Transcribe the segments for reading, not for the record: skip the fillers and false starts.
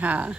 હા.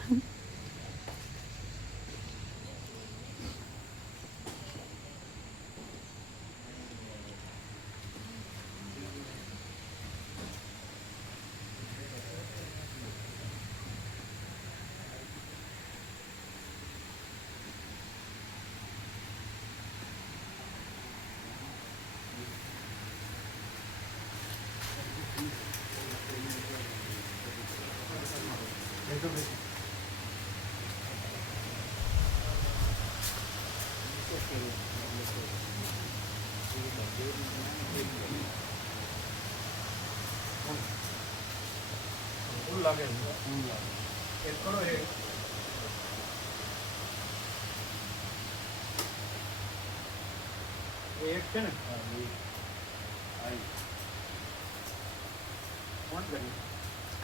એક છે ને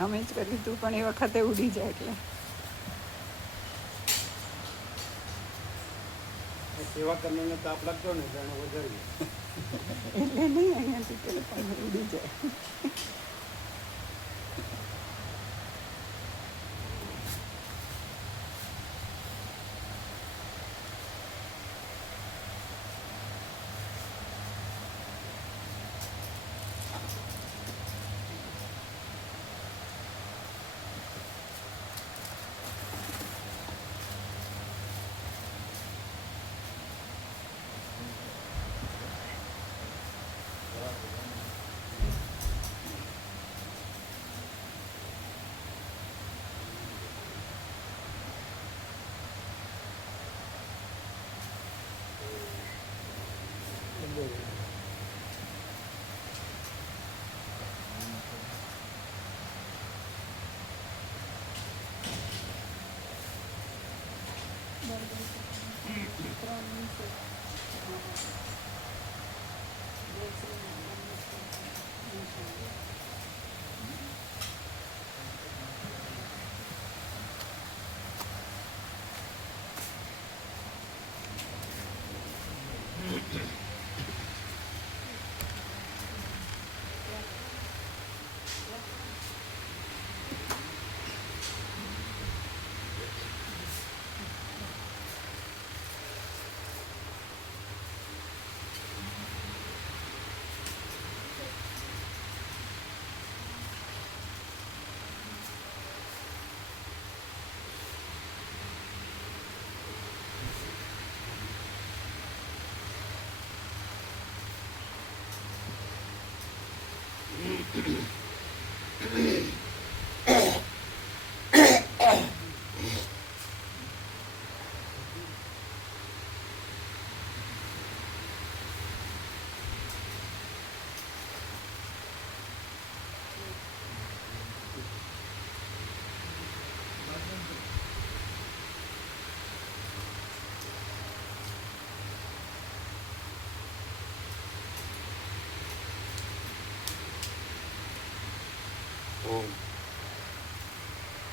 અમે જ કર્યું તું પણ એ વખતે ઉડી જાય એટલે સેવા કરનારને તાપ લાગતો ને તો એને વધારી એટલે નહીં અહીંયાથી પેલું પણ ઉડી જાય.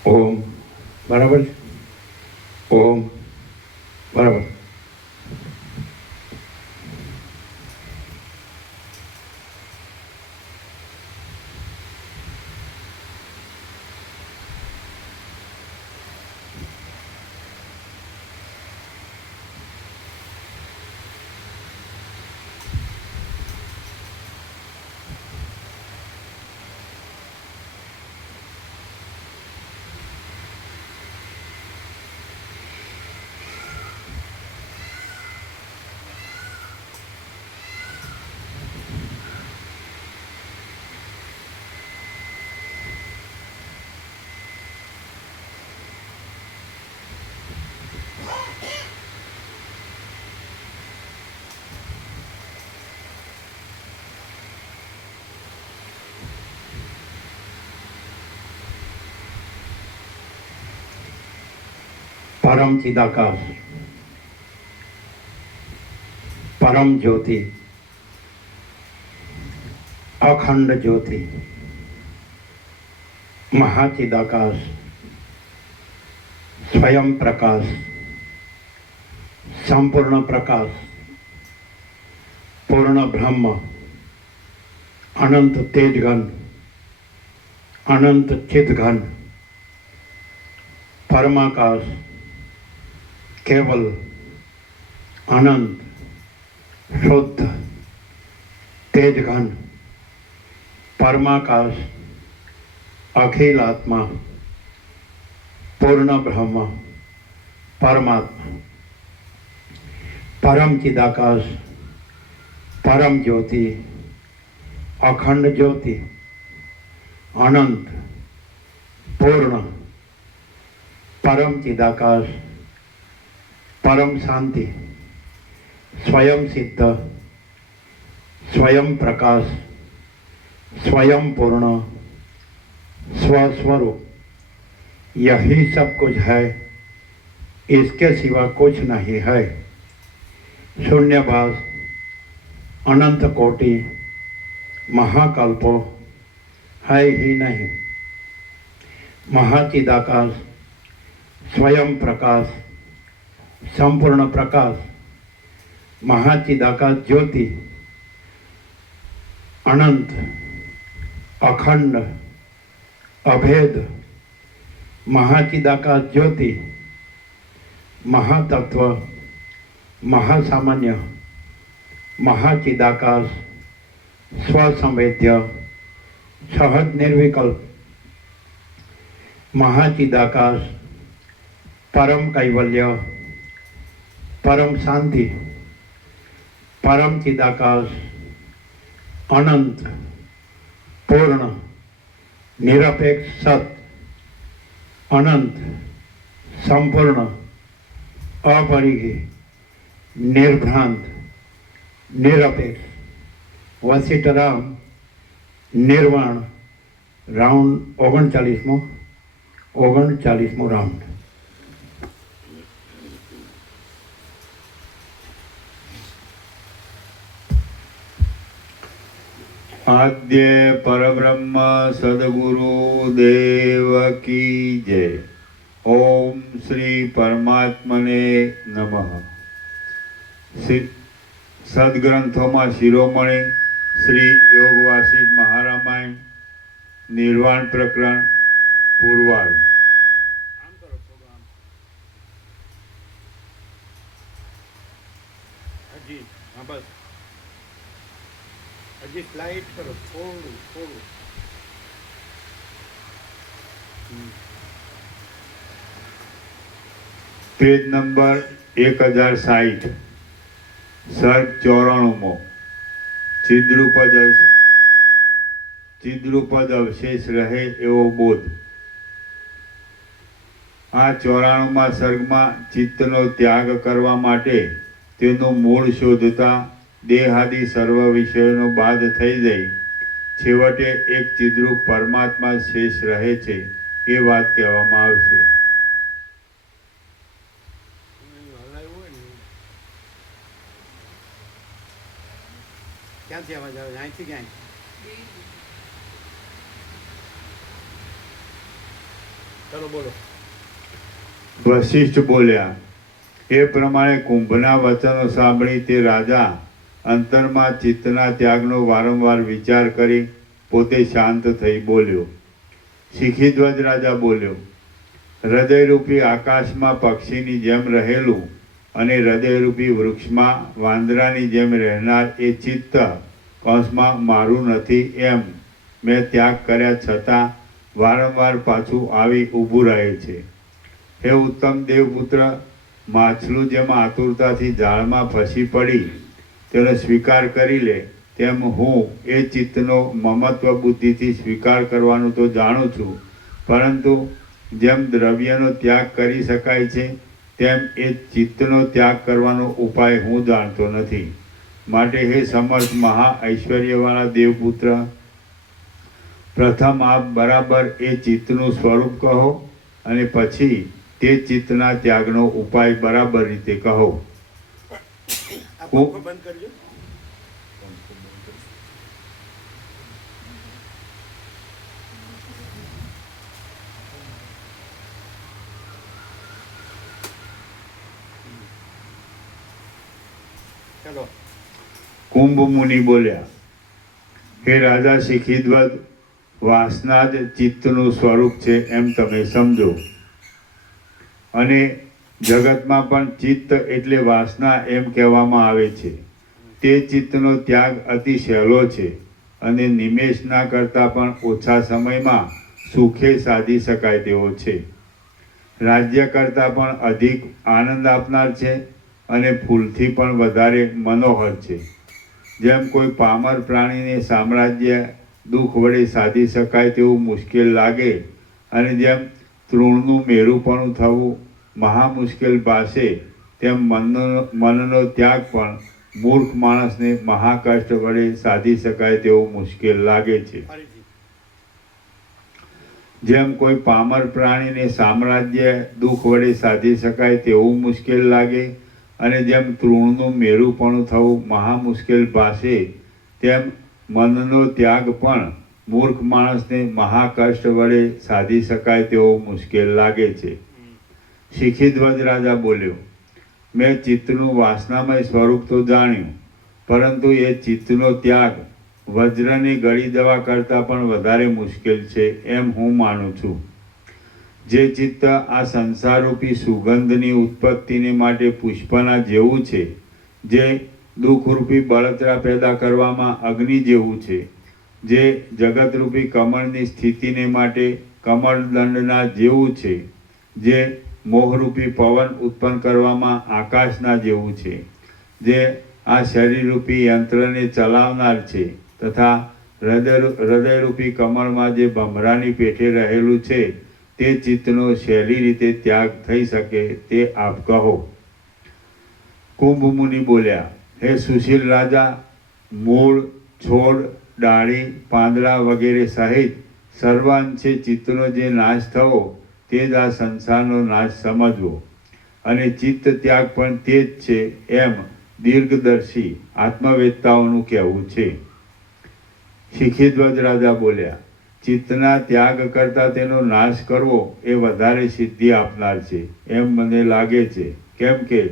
ઓમ બરાબર છે. ઓમ બરાબર. परम चिदाकाश, परम ज्योति, अखंड ज्योति, महाचिदाकाश, स्वयं प्रकाश, संपूर्ण प्रकाश, पूर्ण ब्रह्म, अनंत तेजघन, अनंत चिदघन, परमाकाश केवल अनंत शुद्ध तेज घन परमाकाश अखिल आत्मा पूर्ण ब्रह्म परमात्मा परम चिदाकाश परम ज्योति अखंड ज्योति अनंत पूर्ण परम चिदाकाश परम शांति स्वयं सिद्ध स्वयं प्रकाश स्वयं पूर्ण स्वस्वरूप यही सब कुछ है, इसके सिवा कुछ नहीं है। शून्यभास अनंत कोटि महाकल्पो है ही नहीं। महाचिदाकाश स्वयं प्रकाश संपूर्ण प्रकाश महाचिदाकाश ज्योति अनंत अखंड अभेद महाचिदाकाश ज्योति महातत्व महासामान्य महाचिदाकाश स्वसंवेद्य सहज निर्विकल्प महाचिदाकाश परम कैवल्य परम शांति परम चिदाकाश अनंत पूर्ण निरपेक्ष सत अनंत संपूर्ण अपरिघी निर्भ्रांत निरपेक्ष वसिष्ठराम निर्वाण राउंड 39मो राउंड। आद्य परब्रह्म सद्गुरु देव की जय। ओम श्री परमात्मने नमः। सद्ग्रंथों में शिरोमणि श्री योगवासिष्ठ महारामायण निर्वाण प्रकरण पूर्वार्ध। हाँ बस हजी स्लाइड करो थोड़ू थोड़ू। पेज नंबर 1060 सर्ग 94 ચિદ્રુપદ અવશેષ રહે એવો બોધ। આ 94મા સર્ગમાં ચિત્તનો ત્યાગ કરવા માટે તેનું મૂળ શોધતા દેહાદિ સર્વ વિષયોનો બાદ થઈ જાય છેવટે એક ચિદ્રુપ પરમાત્મા શેષ રહે છે એ વાત કહેવામાં આવશે। ક્યાંથી અવાજ આવે? અહીંથી ક્યાંય? ચલો બોલો। વશિષ્ઠ બોલ્યા, એ પ્રમાણે કુંભના વચનો સાંભળી તે રાજા અંતરમાં ચિત્તના ત્યાગનો વારંવાર વિચાર કરી પોતે શાંત થઈ બોલ્યો। શિખીધ્વજ રાજા બોલ્યો, હૃદયરૂપી આકાશમાં પક્ષીની જેમ રહેલું અને હૃદયરૂપી વૃક્ષમાં વાંદરાની જેમ રહેનાર એ ચિત્ત કૌંસમાં મારું નથી એમ મેં ત્યાગ કર્યા છતાં વારંવાર પાછું આવી ઊભું રહે છે। હે ઉત્તમ દેવપુત્ર, માછલું જેમ આતુરતાથી જાળમાં ફસી પડી તેનો સ્વીકાર કરી લે તેમ હું એ ચિત્તનો મમત્વ બુદ્ધિથી સ્વીકાર કરવાનું તો જાણું છું, પરંતુ જેમ દ્રવ્યનો ત્યાગ કરી શકાય છે તેમ એ ચિત્તનો ત્યાગ કરવાનો ઉપાય હું જાણતો નથી। માટે હે સમર્થ મહા ઐશ્વર્યવાળા દેવપુત્ર, પ્રથમ આપ બરાબર એ ચિત્તનું સ્વરૂપ કહો અને પછી તે ચિત્તના ત્યાગનો ઉપાય બરાબર રીતે કહો। બંધ કરજો। ચલો। કુંભ મુનિ બોલ્યા, હે રાજા શિખીધ્વજ, વાસના જ ચિત્તનું સ્વરૂપ છે એમ તમે સમજો। અને જગતમાં પણ ચિત્ત એટલે વાસના એમ કહેવામાં આવે છે. તે ચિત્તનો ત્યાગ અતિ સહેલો છે અને નિમેષના કરતાં પણ ઓછા સમયમાં સુખે સાધી શકાય તેવો છે. રાજ્ય કરતાં પણ અધિક આનંદ આપનાર છે અને ફૂલથી પણ વધારે મનોહર છે. જેમ કોઈ પામર પ્રાણીને સામ્રાજ્ય દુઃખ વડે સાધી શકાય તેવું મુશ્કેલ લાગે અને જેમ તૃણનું મેરુપણું થવું મહા મુશ્કેલ ભાસે, તેમ મનનો ત્યાગ પણ મૂર્ખ માણસને મહાકષ્ટ વડે સાધી શકાય તેવું મુશ્કેલ લાગે છે. ફરીથી. જેમ કોઈ પામર પ્રાણીને સામ્રાજ્ય દુઃખ વડે સાધી શકાય તેવું મુશ્કેલ લાગે અને જેમ તૃણનું મેરુપણું થવું મહા મુશ્કેલ ભાસે, તેમ મનનો ત્યાગ પણ મૂર્ખ માણસને મહાકષ્ટ વડે સાધી શકાય તેવો મુશ્કેલ લાગે છે. શિખીધ્વજ રાજા બોલ્યો, મેં ચિત્તનું વાસનામય સ્વરૂપ તો જાણ્યું, પરંતુ એ ચિત્તનો ત્યાગ વજ્રની ગળી દવા કરતાં પણ વધારે મુશ્કેલ છે એમ હું માનું છું. જે ચિત્ત આ સંસારરૂપી સુગંધની ઉત્પત્તિને માટે પુષ્પના જેવું છે, જે દુઃખરૂપી બળતરા પેદા કરવામાં અગ્નિ જેવું છે, જે જગતરૂપી કમળની સ્થિતિને માટે કમળદંડના જેવું છે, જે મોહરૂપી પવન ઉત્પન્ન કરવામાં આકાશના જેવું છે, જે આ શરીરરૂપી યંત્રને ચલાવનાર છે તથા હૃદયરૂપી કમળમાં જે ભમરાની પેઠે રહેલું છે, તે ચિત્તનો સહેલી રીતે ત્યાગ થઈ શકે તે આપ કહો. કુંભ મુનિ બોલ્યા, હે સુશીલ રાજા, મૂળ, છોડ, ડાળી, પાંદડા વગેરે સહિત સર્વાંશે ચિત્તનો જે નાશ થવો તે જ આ સંસારનો નાશ સમજવો અને ચિત્ત ત્યાગ પણ તે જ છે એમ દીર્ઘદર્શી આત્મવેત્તાઓનું કહેવું છે. શિખીધ્વજ રાજા બોલ્યા, ચિત્તના ત્યાગ કરતાં તેનો નાશ કરવો એ વધારે સિદ્ધિ આપનાર છે એમ મને લાગે છે. કેમ કે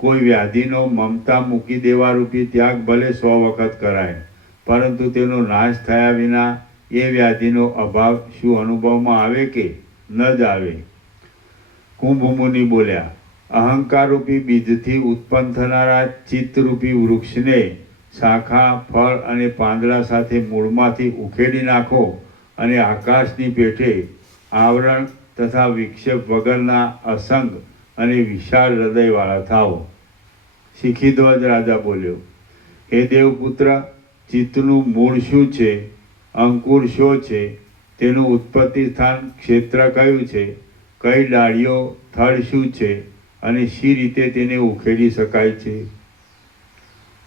કોઈ વ્યાધિનો મમતા મૂકી દેવા રૂપી ત્યાગ ભલે 100 વખત કરાય, પરંતુ તેનો નાશ થયા વિના એ વ્યાધિનો અભાવ શું અનુભવમાં આવે કે ન જ આવે. કુંભ મુનિ બોલ્યા, અહંકારરૂપી બીજથી ઉત્પન્ન થનારા ચિત્તરૂપી વૃક્ષને શાખા, ફળ અને પાંદડા સાથે મૂળમાંથી ઉખેડી નાખો અને આકાશની પેઠે આવરણ તથા વિક્ષેપ વગરના અસંગ અને વિશાળ હૃદયવાળા થાઓ. શિખીધ્વજ રાજા બોલ્યો, હે દેવપુત્ર, ચિત્તનું મૂળ શું છે, અંકુર શો છે, તેનું ઉત્પત્તિ સ્થાન ક્ષેત્ર કયું છે, કઈ ડાળીઓ થડ શું છે અને શી રીતે તેને ઉખેડી શકાય છે?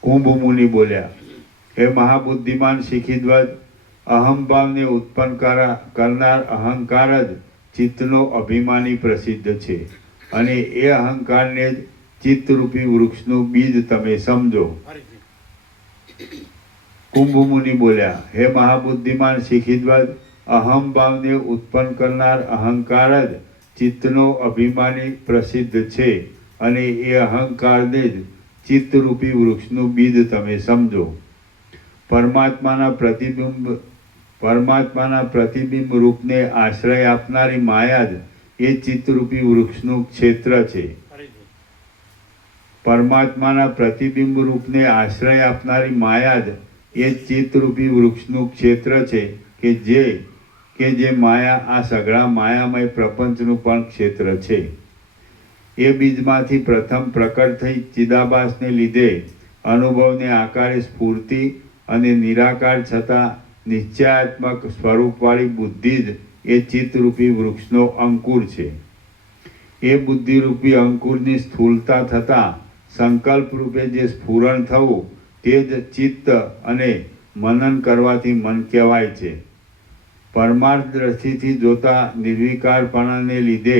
કુંભ મુનિ બોલ્યા, હે મહાબુદ્ધિમાન શિખીધ્વજ, અહંભાવને ઉત્પન્ન કરનાર અહંકાર જ ચિત્તનો અભિમાની પ્રસિદ્ધ છે અને એ અહંકારને જ ચિત્તરૂપી વૃક્ષનું બીજ તમે સમજો. ફરીથી. કુંભ મુનિ બોલ્યા, હે મહાબુદ્ધિમાન શિખીધ્વજ, અહંભાવને ઉત્પન્ન કરનાર અહંકાર જ ચિત્તનો અભિમાની પ્રસિદ્ધ છે અને એ અહંકારને જ ચિત્તરૂપી વૃક્ષનું બીજ તમે સમજો. પરમાત્માના પ્રતિબિંબ રૂપને આશ્રય આપનારી માયા જ એ ચિત્તરૂપી વૃક્ષનું ક્ષેત્ર છે. ફરીથી. પરમાત્માના પ્રતિબિંબ રૂપને આશ્રય આપનારી માયા જ એ ચિત્તરૂપી વૃક્ષનું ક્ષેત્ર છે કે જે માયા આ સઘળા માયામય પ્રપંચનું પણ ક્ષેત્ર છે. એ બીજમાંથી પ્રથમ પ્રકટ થઈ ચિદાભાસને લીધે અનુભવને આકારે સ્ફૂર્તિ અને નિરાકાર છતાં નિશ્ચયાત્મક સ્વરૂપવાળી બુદ્ધિ જ એ ચિત્તરૂપી વૃક્ષનો અંકુર છે. એ બુદ્ધિરૂપી અંકુરની સ્થૂળતા થતાં સંકલ્પ રૂપે જે સ્ફુરણ થવું તે જ ચિત્ત અને મનન કરવાથી મન કહેવાય છે. પરમાર્થ દ્રષ્ટિથી જોતા નિર્વિકારપણાને લીધે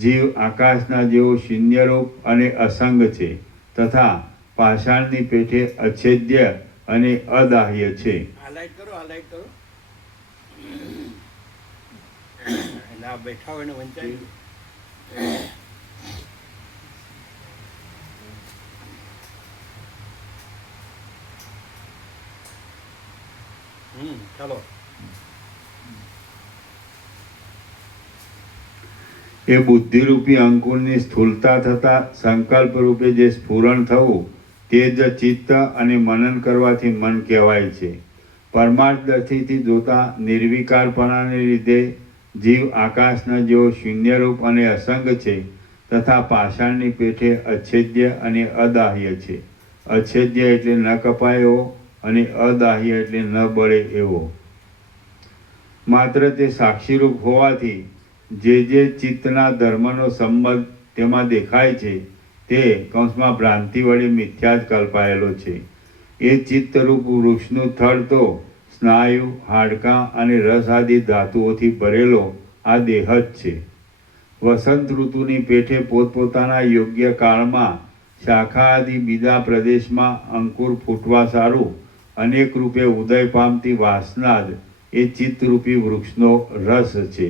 જીવ આકાશના જેવો શૂન્યરૂપ અને અસંગ છે તથા પાષાણની પેઠે અછેદ્ય અને અદાહ્ય છે. હાઇલાઇટ કરો, હાઇલાઇટ કરો. એટલે આ બેઠા હોય ને વંચાઈ ગયું. ચાલો. એ બુદ્ધિરૂપી અંકુરની સ્થૂળતા થતાં સંકલ્પ રૂપે જે સ્ફુરણ થવું તે જ ચિત્ત અને મનન કરવાથી મન કહેવાય છે. પરમાર્થ દ્રષ્ટિથી જોતા નિર્વિકારપણાને લીધે જીવ આકાશના જેવો શૂન્યરૂપ અને અસંગ છે તથા પાષાણની પેઠે અછેદ્ય અને અદાહ્ય છે. અછેદ્ય એટલે ન કપાય એવો અને અદાહ્ય એટલે ન બળે એવો. માત્ર તે સાક્ષીરૂપ હોવાથી જે ચિત્તના ધર્મનો સંબંધ તેમાં દેખાય છે તે કૌંસમાં ભ્રાંતિ વળી મિથ્યા જ કલ્પાયેલો છે. એ ચિત્તરૂપ વૃક્ષનું થડ તો સ્નાયુ, હાડકાં અને રસ આદિ ધાતુઓથી ભરેલો આ દેહ જ છે. વસંત ઋતુની પેઠે પોતપોતાના યોગ્ય કાળમાં શાખા આદિ બીજા પ્રદેશમાં અંકુર ફૂટવા સારું અનેક રૂપે ઉદય પામતી વાસના જ એ ચિત્તરૂપી વૃક્ષનો રસ છે.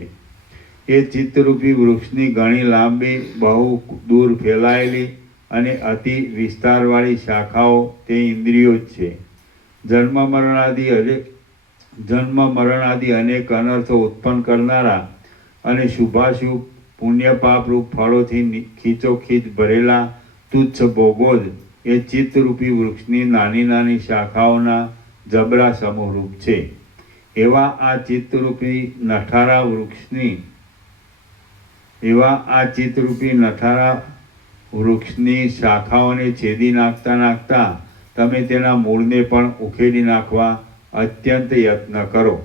એ ચિત્તરૂપી વૃક્ષની ઘણી લાંબી, બહુ દૂર ફેલાયેલી અને અતિ વિસ્તારવાળી શાખાઓ તે ઇન્દ્રિયો જ છે. જન્મ મરણ આદિ અનેક અનર્થો ઉત્પન્ન કરનારા અને શુભાશુભ પુણ્ય પાપરૂપ ફળોથી ખીચોખીચ ભરેલા તુચ્છ ભોગો જ એ ચિત્તરૂપી વૃક્ષની નાની નાની શાખાઓના જબરા સમૂહરૂપ છે. એવા આ ચિત્તરૂપી નઠારા વૃક્ષની શાખાઓને છેદી નાખતા તમે તેના મૂળને પણ ઉખેડી નાખવા અત્યંત યત્ન કરો.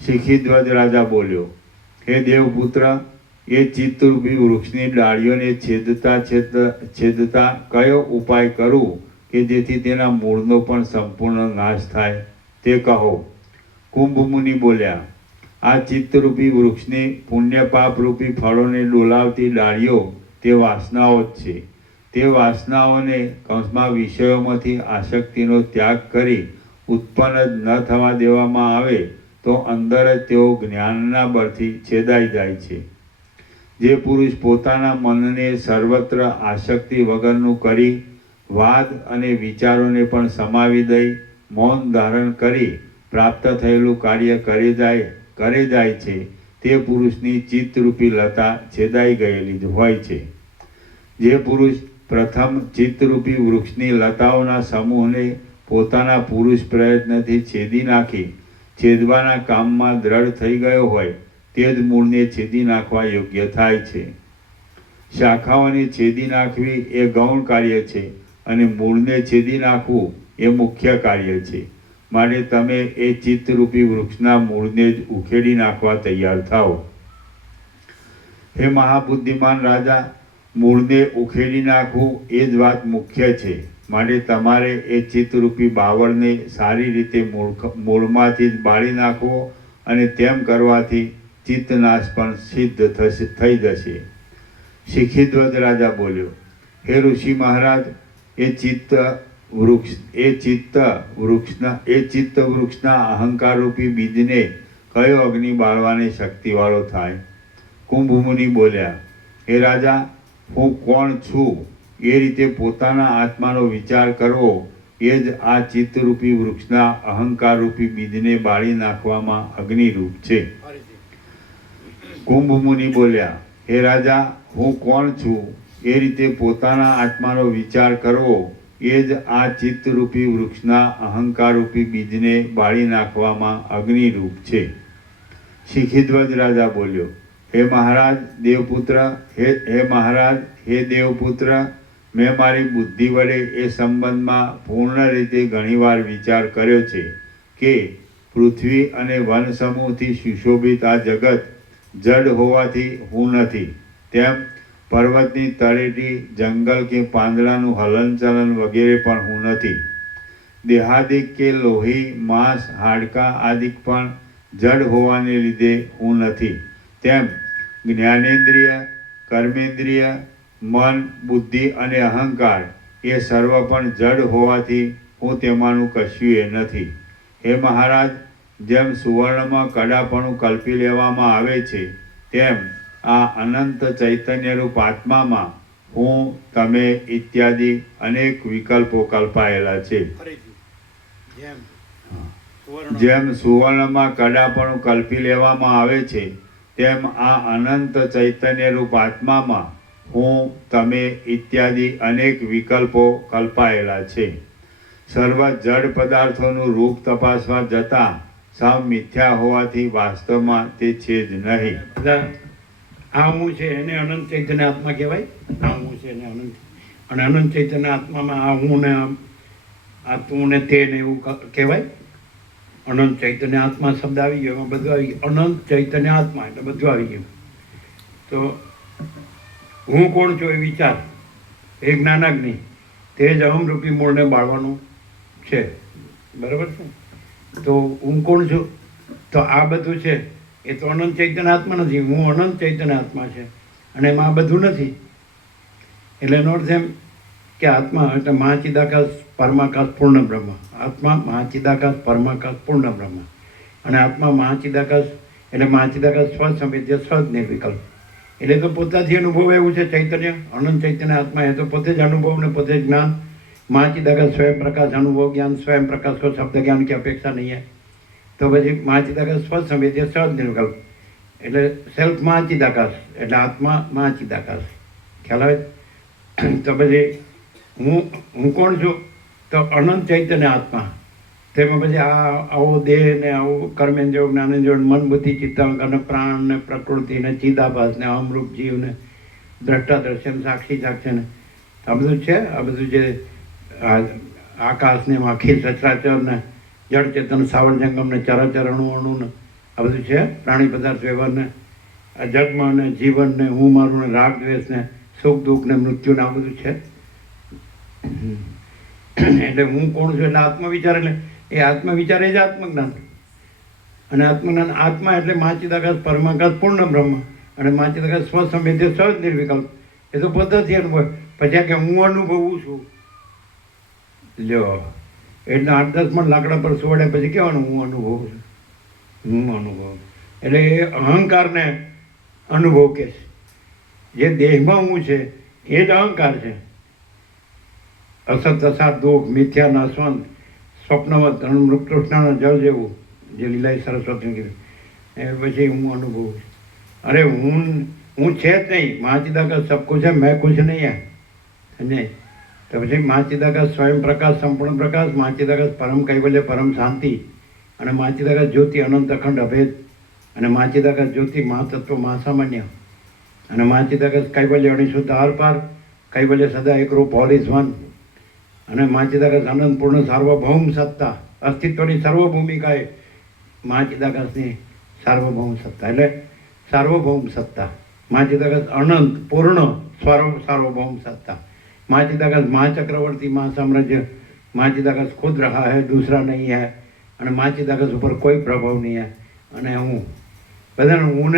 શિખીધ્વજ રાજા બોલ્યો, હે દેવપુત્ર, એ ચિત્તરૂપી વૃક્ષની ડાળીઓને છેદતા કયો ઉપાય કરું કે જેથી તેના મૂળનો પણ સંપૂર્ણ નાશ થાય તે કહો. કુંભ મુનિ બોલ્યા, આ ચિત્તરૂપી વૃક્ષની પુણ્ય પાપરૂપી ફળોને ડોલાવતી ડાળીઓ તે વાસનાઓ જ છે. તે વાસનાઓને કૌંસમાં વિષયોમાંથી આસક્તિનો ત્યાગ કરી ઉત્પન્ન જ ન થવા દેવામાં આવે તો અંદર જ તેઓ જ્ઞાનના બળથી છેદાઈ જાય છે. જે પુરુષ પોતાના મનને સર્વત્ર આસક્તિ વગરનું કરી વાદ અને વિચારોને પણ સમાવી દઈ મૌન ધારણ કરી પ્રાપ્ત થયેલું કાર્ય કરે જાય છે તે પુરુષની ચિત્તરૂપી લતા છેદાઈ ગયેલી જ હોય છે. જે પુરુષ પ્રથમ ચિત્તરૂપી વૃક્ષની લતાઓના સમૂહને પોતાના પુરુષ પ્રયત્નથી છેદી નાખી છેદવાના કામમાં દ્રઢ થઈ ગયો હોય તે જ મૂળને છેદી નાખવા યોગ્ય થાય છે. શાખાઓને છેદી નાખવી એ ગૌણ કાર્ય છે અને મૂળને છેદી નાખવું એ મુખ્ય કાર્ય છે. માટે તમે એ ચિત્તરૂપી વૃક્ષના મૂળને જ ઉખેડી નાખવા તૈયાર થાઓ. હે મહાબુદ્ધિમાન રાજા, મૂળને ઉખેડી નાખવું એ જ વાત મુખ્ય છે. માટે તમારે એ ચિત્તરૂપી બાવળને સારી રીતે મૂળમાંથી જ બાળી નાખવો અને તેમ કરવાથી ચિત્તનાશ પણ સિદ્ધ થઈ જશે. શિખીધ્વજ રાજા બોલ્યો, હે ઋષિ મહારાજ, એ ચિત્ત વૃક્ષના અહંકારરૂપી બીજને કયો અગ્નિ બાળવાની શક્તિવાળો થાય? કુંભ મુનિ બોલ્યા, હે રાજા, હું કોણ છું એ રીતે પોતાના આત્માનો વિચાર કરવો એ જ આ ચિત્તરૂપી વૃક્ષના અહંકારરૂપી બીજને બાળી નાખવામાં અગ્નિરૂપ છે. કુંભ મુનિ બોલ્યા, હે રાજા, હું કોણ છું એ રીતે પોતાના આત્માનો વિચાર કરવો એ જ આ ચિત્તરૂપી વૃક્ષના અહંકારરૂપી બીજને બાળી નાખવામાં અગ્નિરૂપ છે. શિખીધ્વજ રાજા બોલ્યો, હે મહારાજ દેવપુત્ર, મેં મારી બુદ્ધિ વડે એ સંબંધમાં પૂર્ણ રીતે ઘણીવાર વિચાર કર્યો છે કે પૃથ્વી અને વન સમૂહથી સુશોભિત આ જગત જડ હોવાથી હું નથી, તેમ પર્વતની તળેટી, જંગલ કે પાંદડાનું હલનચલન વગેરે પણ હું નથી. દેહાદિક કે લોહી, માંસ, હાડકાં આદિક પણ જડ હોવાને લીધે હું નથી, તેમ જ્ઞાનેન્દ્રિય, કર્મેન્દ્રિય, મન, બુદ્ધિ અને અહંકાર એ સર્વ પણ જડ હોવાથી હું તેમાંનું કશું એ નથી. હે મહારાજ, જેમ સુવર્ણમાં કડાપણું કલ્પી લેવામાં આવે છે તેમ આ અનંત ચૈતન્યરૂપ આત્મામાં હું, તમે ઇત્યાદિ અનેક વિકલ્પો કલ્પાયેલા છે. જેમ સુવર્ણમાં કડાપણું કલ્પી લેવામાં આવે છે તેમ આ અનંત ચૈતન્ય રૂપ આત્મામાં હું, તમે ઇત્યાદિ અનેક વિકલ્પો કલ્પાયેલા છે. સર્વ જડ પદાર્થોનું રૂપ તપાસવા જતાં સાવ મિથ્યા હોવાથી વાસ્તવમાં તે છે જ નહીં. બધા આ હું છે એને અનંત ચૈતન્ય આત્મા કહેવાય. આ હું છે એને અનંત, અને અનંત ચૈતન્ય આત્મામાં આ હું ને આ તું ને તે ને એવું કહેવાય. અનંત ચૈતન્ય આત્મા શબ્દ આવી ગયો, એમાં બધું આવી ગયું. અનંત ચૈતન્ય આત્મા એટલે બધું આવી ગયું. તો હું કોણ છું એ વિચાર એ જ્ઞાનાગ્નિ, તે જ અહમરૂપી મૂળને બાળવાનું છે. બરાબર છે? તો હું કોણ છું? તો આ બધું છે એ તો અનંત ચૈતન્ય આત્મા નથી. હું અનંત ચૈતન્ય આત્મા છે અને એમાં આ બધું નથી. એટલે એનો અર્થ એમ કે આત્મા એટલે મહાચિદાકાશ પરમાકાશ પૂર્ણ બ્રહ્મ. આત્મા મહાચિદાકાશ પરમાકાશ પૂર્ણ બ્રહ્મ, અને આત્મા મહાચિદાકાશ એટલે મહાચિદાકાશ સ્વસંવેદ્ય સ્વ નિર્વિકલ્પ. એટલે તો પોતાથી અનુભવ એવું છે ચૈતન્ય, અનંત ચૈતન્ય આત્મા એ તો પોતે જ અનુભવ ને પોતે જ જ્ઞાન. મહાચિદાકાશ સ્વયં પ્રકાશ અનુભવ જ્ઞાન, સ્વયં પ્રકાશ को शब्द ज्ञान की अपेक्षा नहीं है. तो પછી મહાચિદાકાશ સ્વ સંવેદ્ય સ્વ નિર્વિકલ્પ એટલે સેલ્ફ મહાચિદાકાશ એટલે આત્મા મહાચિદાકાશ. ખ્યાલ આવે? તો પછી હું કોણ છું? તો અનંત ચૈતન્ય આત્મા. તેમાં પછી આવો દેહ ને આવું કર્મેન્દ્રિયો જ્ઞાનેન્દ્રિયો મન બુદ્ધિ ચિત્તાંક અને પ્રાણ ને પ્રકૃતિ ને ચિદાભાસ ને અમરૂપ જીવ ને દ્રષ્ટા દ્રશ્ય ને સાક્ષી સાક્ષી ને આ બધું છે. આ બધું જે આકાશ ને આખી સચરાચર ને જળ ચેતન સાવર જંગમ ને ચરાચર અણુ અણુ ને આ બધું છે. પ્રાણી પદાર્થ વ્યવહાર ને આ જન્મ ને જીવન ને હું મારું ને રાગ દ્વેષ ને સુખ દુઃખ ને મૃત્યુ ને આ બધું છે. એટલે હું કોણ છું એટલે આત્મવિચાર, એટલે એ આત્મવિચાર એ જ આત્મજ્ઞાન. અને આત્મજ્ઞાન આત્મા એટલે મહાચિદાકાશ પરમાકાશ પૂર્ણ બ્રહ્મ, અને મહાચિદાકાશ સ્વસંવેદ્ય સ્વ નિર્વિકલ્પ એ તો પોતાથી અનુભવ. પછી કે હું અનુભવું છું. લ્યો એટલે 8-10 મણ લાકડા પર સુવડે પછી કહેવાનું હું અનુભવું છું, હું અનુભવ. એટલે એ અહંકારને અનુભવ કે છે. જે દેહમાં હું છે એ જ અહંકાર છે. અસત અસાત દુઃખ મિથ્યા નાશવંત સ્વપ્નવત મૃતૃષ્ણાના જળ જેવું જે લીલાઈ સરસ્વતીને કીધું એ પછી હું અનુભવું છું. અરે હું છે જ નહીં. મહાચિદાકાશ સબ કુછ है, मैं कुछ नहीं है. સમજાય? તો પછી મહાચિદાકાશ સ્વયં પ્રકાશ સંપૂર્ણ પ્રકાશ, મહાચિદાકાશ પરમ કૈવલ્ય પરમ શાંતિ, અને મહાચિદાકાશ જ્યોતિ અનંત અખંડ અભેદ, અને મહાચિદાકાશ જ્યોતિ મહાતત્વ મહાસામાન્ય, અને મહાચિદાકાશ કૈવલ્ય અણિશુદ્ધ આર પાર, કૈવલ્ય સદા એકરૂપ ઓલ ઇઝ વન, અને મહાચિદાકાશ આનંદ પૂર્ણ સાર્વભૌમ સત્તા, અસ્તિત્વની સર્વ ભૂમિકાએ મહાચિદાકાશની સાર્વભૌમ સત્તા. એટલે સાર્વભૌમ સત્તા મહાચિદાકાશ અનંત પૂર્ણ સાર્વભૌમ સત્તા. મહાચિદાकाश महाचक्रवर्ती महासाम्राज्य, મહાચિદાકાશ खुद रहा है, दूसरा नहीं है, અને મહાચિદાકાશ ઉપર કોઈ પ્રભાવ નહીં है. અને હું બધાને હું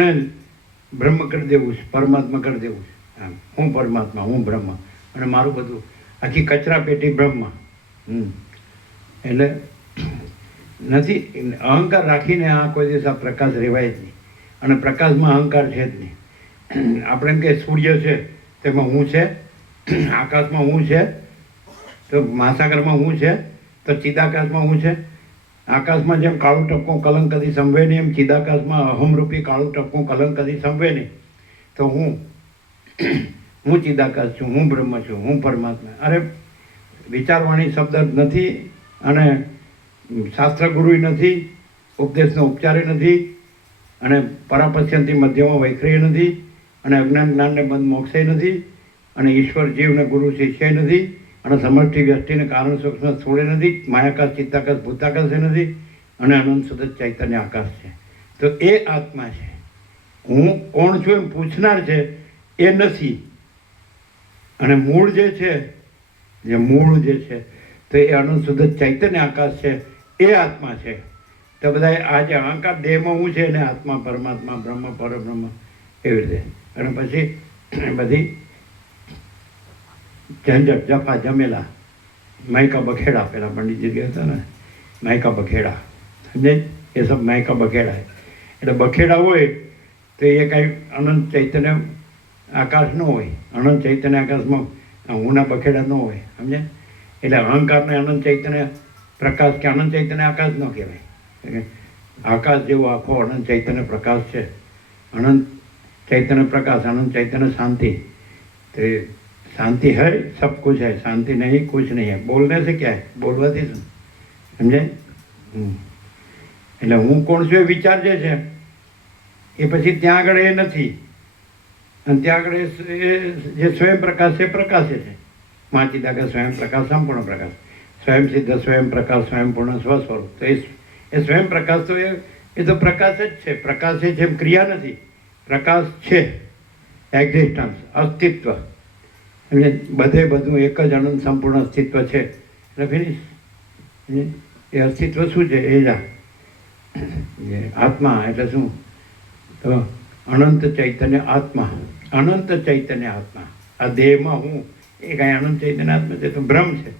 બ્રહ્મ કરી દેવું છે, પરમાત્મા કરી દેવું છે. આમ હું પરમાત્મા, હું બ્રહ્મ, અને મારું બધું આખી કચરા પેટી બ્રહ્મ. એટલે નથી અહંકાર રાખીને આ કોઈ દિવસ આ પ્રકાશ રહેવાય જ નહીં. અને પ્રકાશમાં અહંકાર છે જ નહીં. આપણે એમ કે સૂર્ય છે તેમાં હું છે, આકાશમાં હું છે, તો મહાસાગરમાં હું છે, તો ચિદાકાશમાં હું છે. આકાશમાં જેમ કાળું ટપકું કલંક કદી સંભવે નહીં, એમ ચિદાકાશમાં અહમરૂપી કાળું ટપકું કલંક કદી સંભવે નહીં. તો હું ચિદાકાશ છું, હું બ્રહ્મ છું, હું પરમાત્મા. અરે વિચારવાણી શબ્દ નથી, અને શાસ્ત્ર ગુરુય નથી, ઉપદેશનો ઉપચારે નથી, અને પરાપશ્યંતી મધ્યમાં વૈખરી નથી, અને અજ્ઞાન જ્ઞાનને બંધ મોક્ષે નથી, અને ઈશ્વર જીવને ગુરુ શિષ્ય નથી, અને સમષ્ટિ વ્યષ્ટિને કારણ સૂક્ષ્મ સ્થૂળે નથી, માયાકાશ ચિત્તાકાશ ભૂતાકાશ એ નથી, અને અનંત સુધ ચૈતન્ય આકાશ છે. તો એ આત્મા છે. હું કોણ છું એમ પૂછનાર છે એ નથી. અને મૂળ જે છે, તો એ અનંત સુધ ચૈતન્ય આકાશ છે, એ આત્મા છે. તો બધા આ જે અહંકાર દેહમાં હું છે એને આત્મા પરમાત્મા બ્રહ્મ પરબ્રહ્મ એવી રીતે. અને પછી બધી ઝંઝટ જફા જમેલા માયકા બખેડા, પેલા પંડિતજી ગયા હતા ને માયકા બખેડા, સમજાય? એ સબ માયકા બખેડા. એટલે બખેડા હોય તો એ કાંઈ અનંત ચૈતન્ય આકાશ ન હોય. અનંત ચૈતન્ય આકાશમાં હુંના બખેડા ન હોય, સમજે? એટલે અહંકારને અનંત ચૈતન્ય પ્રકાશ કે અનંત ચૈતન્ય આકાશ ન કહેવાય. આકાશ જેવો આખો અનંત ચૈતન્ય પ્રકાશ છે, अनंत चैतन्य प्रकाश, अनंत चैतन्य शांति। तो शांति है, सब कुछ है, शांति नहीं कुछ नहीं है। बोलने से क्या है, बोलवाથી શું સમજાય? એટલે હું કોણ છું એ વિચાર જે છે એ પછી ત્યાં આગળ એ નથી, અને ત્યાં આગળ જે સ્વયં પ્રકાશ છે પ્રકાશે છે. માચિદાકા સ્વયં પ્રકાશ, સંપૂર્ણ પ્રકાશ, સ્વયં સિદ્ધ, સ્વયં પ્રકાશ, સ્વયં પૂર્ણ, સ્વસ્વરૂપ. તો એ સ્વયં પ્રકાશ તો એ તો પ્રકાશ જ છે. પ્રકાશ છે જેમ ક્રિયા નથી, પ્રકાશ છે, એક્ઝિસ્ટન્સ, અસ્તિત્વ. એટલે બધે બધું એક જ અનંત સંપૂર્ણ અસ્તિત્વ છે. એટલે ફિનિશ. એ અસ્તિત્વ શું છે? એ જ આત્મા. એટલે શું? તો અનંત ચૈતન્ય આત્મા, અનંત ચૈતન્ય આત્મા. આ દેહમાં હું એ કાંઈ અનંત ચૈતન્ય આત્મા છે તો ભ્રમ છે,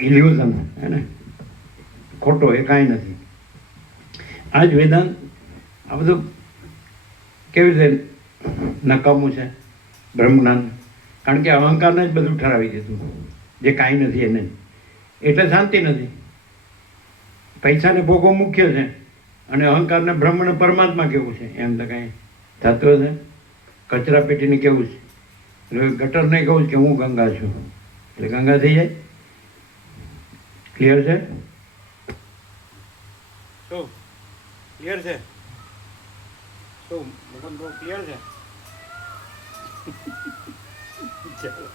ઇલ્યુઝન, હે ને, ખોટો, એ કાંઈ નથી. આ જ વેદાંત આ બધું કેવી રીતે નકામું છે બ્રહ્મજ્ઞાન? કારણ કે અહંકારને જ બધું ઠરાવી દીધું, જે કાંઈ નથી એને. એટલે શાંતિ નથી. પૈસાને ભોગવો મુખ્ય છે, અને અહંકારને બ્રહ્મને પરમાત્મા કેવું છે એમ તો કાંઈ થતો છે. કચરા પેટીને કેવું છે, એટલે ગટરને કહું કે હું ગંગા છું, એટલે ગંગા થઈ જાય. ક્લિયર છે? શું ક્લિયર છે? શું મગન બહુ ક્લિયર છે? ચાલો.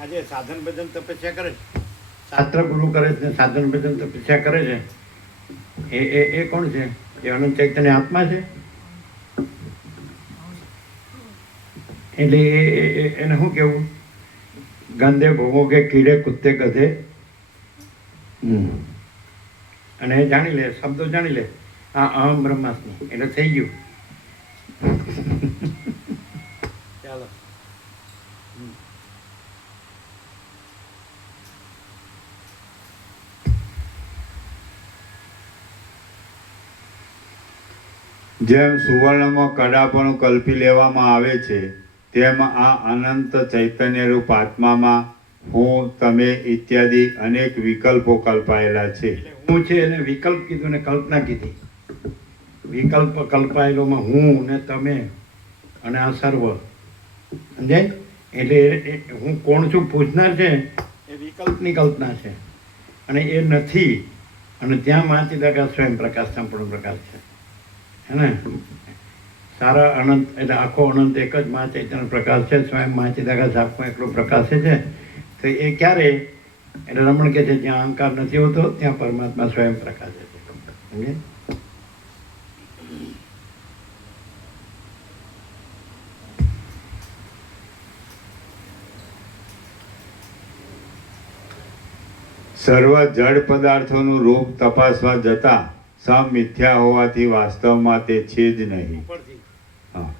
આજે સાધન ભજન તપસ્યા કરે છે, શાસ્ત્ર ગુરુ કરે છે, સાધન ભજન તપસ્યા કરે છે, એ કોણ છે? એ અનંત ચૈતન્ય આત્મા છે. એટલે એને શું કેવું? ગંદે ભોગો કે કીડે કુત્તે ગધે. અને એ જાણી લે, શબ્દો જાણી લે, આ અહમ બ્રહ્માસ્મિ, એટલે થઈ ગયું. ચાલો. જેમ સુવર્ણમાં કડાપણું કલ્પી લેવામાં આવે છે, તેમ આ અનંત ચૈતન્ય રૂપ આત્મામાં હું, તમે ઇત્યાદિ અનેક વિકલ્પો કલ્પાયેલા છે. હું છે એને વિકલ્પ કીધું ને કલ્પના કીધી. વિકલ્પ કલ્પાયેલોમાં હું ને તમે અને આ સર્વ, સમજાય? એટલે હું કોણ છું પૂછનાર છે એ વિકલ્પની કલ્પના છે, અને એ નથી. અને ત્યાં માચિદાકા સ્વયં પ્રકાશ, સંપૂર્ણ પ્રકાશ છે, હે ને? સારા અનંત, એટલે આખો અનંત એક જ મા ચૈતન્ય પ્રકાશ છે. સ્વયં માચિદાકા સાપમાં એટલો પ્રકાશ છે. તો એ ક્યારે? એટલે રમણ કહે છે જ્યાં અહંકાર નથી હોતો ત્યાં પરમાત્મા સ્વયં પ્રકાશ છે. સમજે? સર્વ જડ પદાર્થોનું રૂપ તપાસવા જતા સમ મિથ્યા હોવાથી વાસ્તવમાં તે છે જ નહીં. ઉપરથી હા.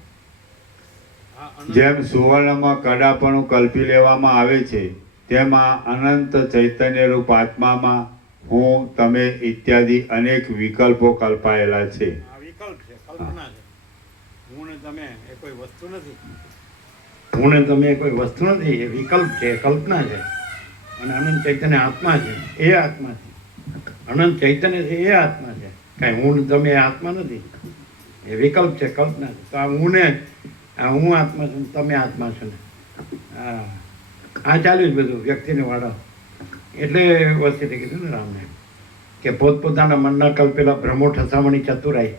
આ અનંત જેમ સુવર્ણમાં કડાપણું કલ્પી લેવામાં આવે છે, તેમાં અનંત ચૈતન્ય રૂપ આત્મામાં હું, તમે ઇત્યાદિ અનેક વિકલ્પો કલ્પાયેલા છે. આ વિકલ્પ છે, કલ્પના છે. હું ને તમે એ કોઈ વસ્તુ નથી. હું ને તમે કોઈ વસ્તુ નથી, એ વિકલ્પ છે, કલ્પના છે. અને અનંત ચૈતન્ય આત્મા છે, એ આત્મા છે. અનંત ચૈતન્ય છે, એ આત્મા છે. કાંઈ હું ને તમે એ આત્મા નથી, એ વિકલ્પ છે, કલ્પના છે. તો આ હું આત્મા છું, તમે આત્મા છો ને. આ ચાલ્યું જ બધું વ્યક્તિને વાળો. એટલે વસ્તુથી કીધું ને રામને કે પોતપોતાના મનના કલ્પેલા ભ્રમો ઠસામણી ચતુરાઈ,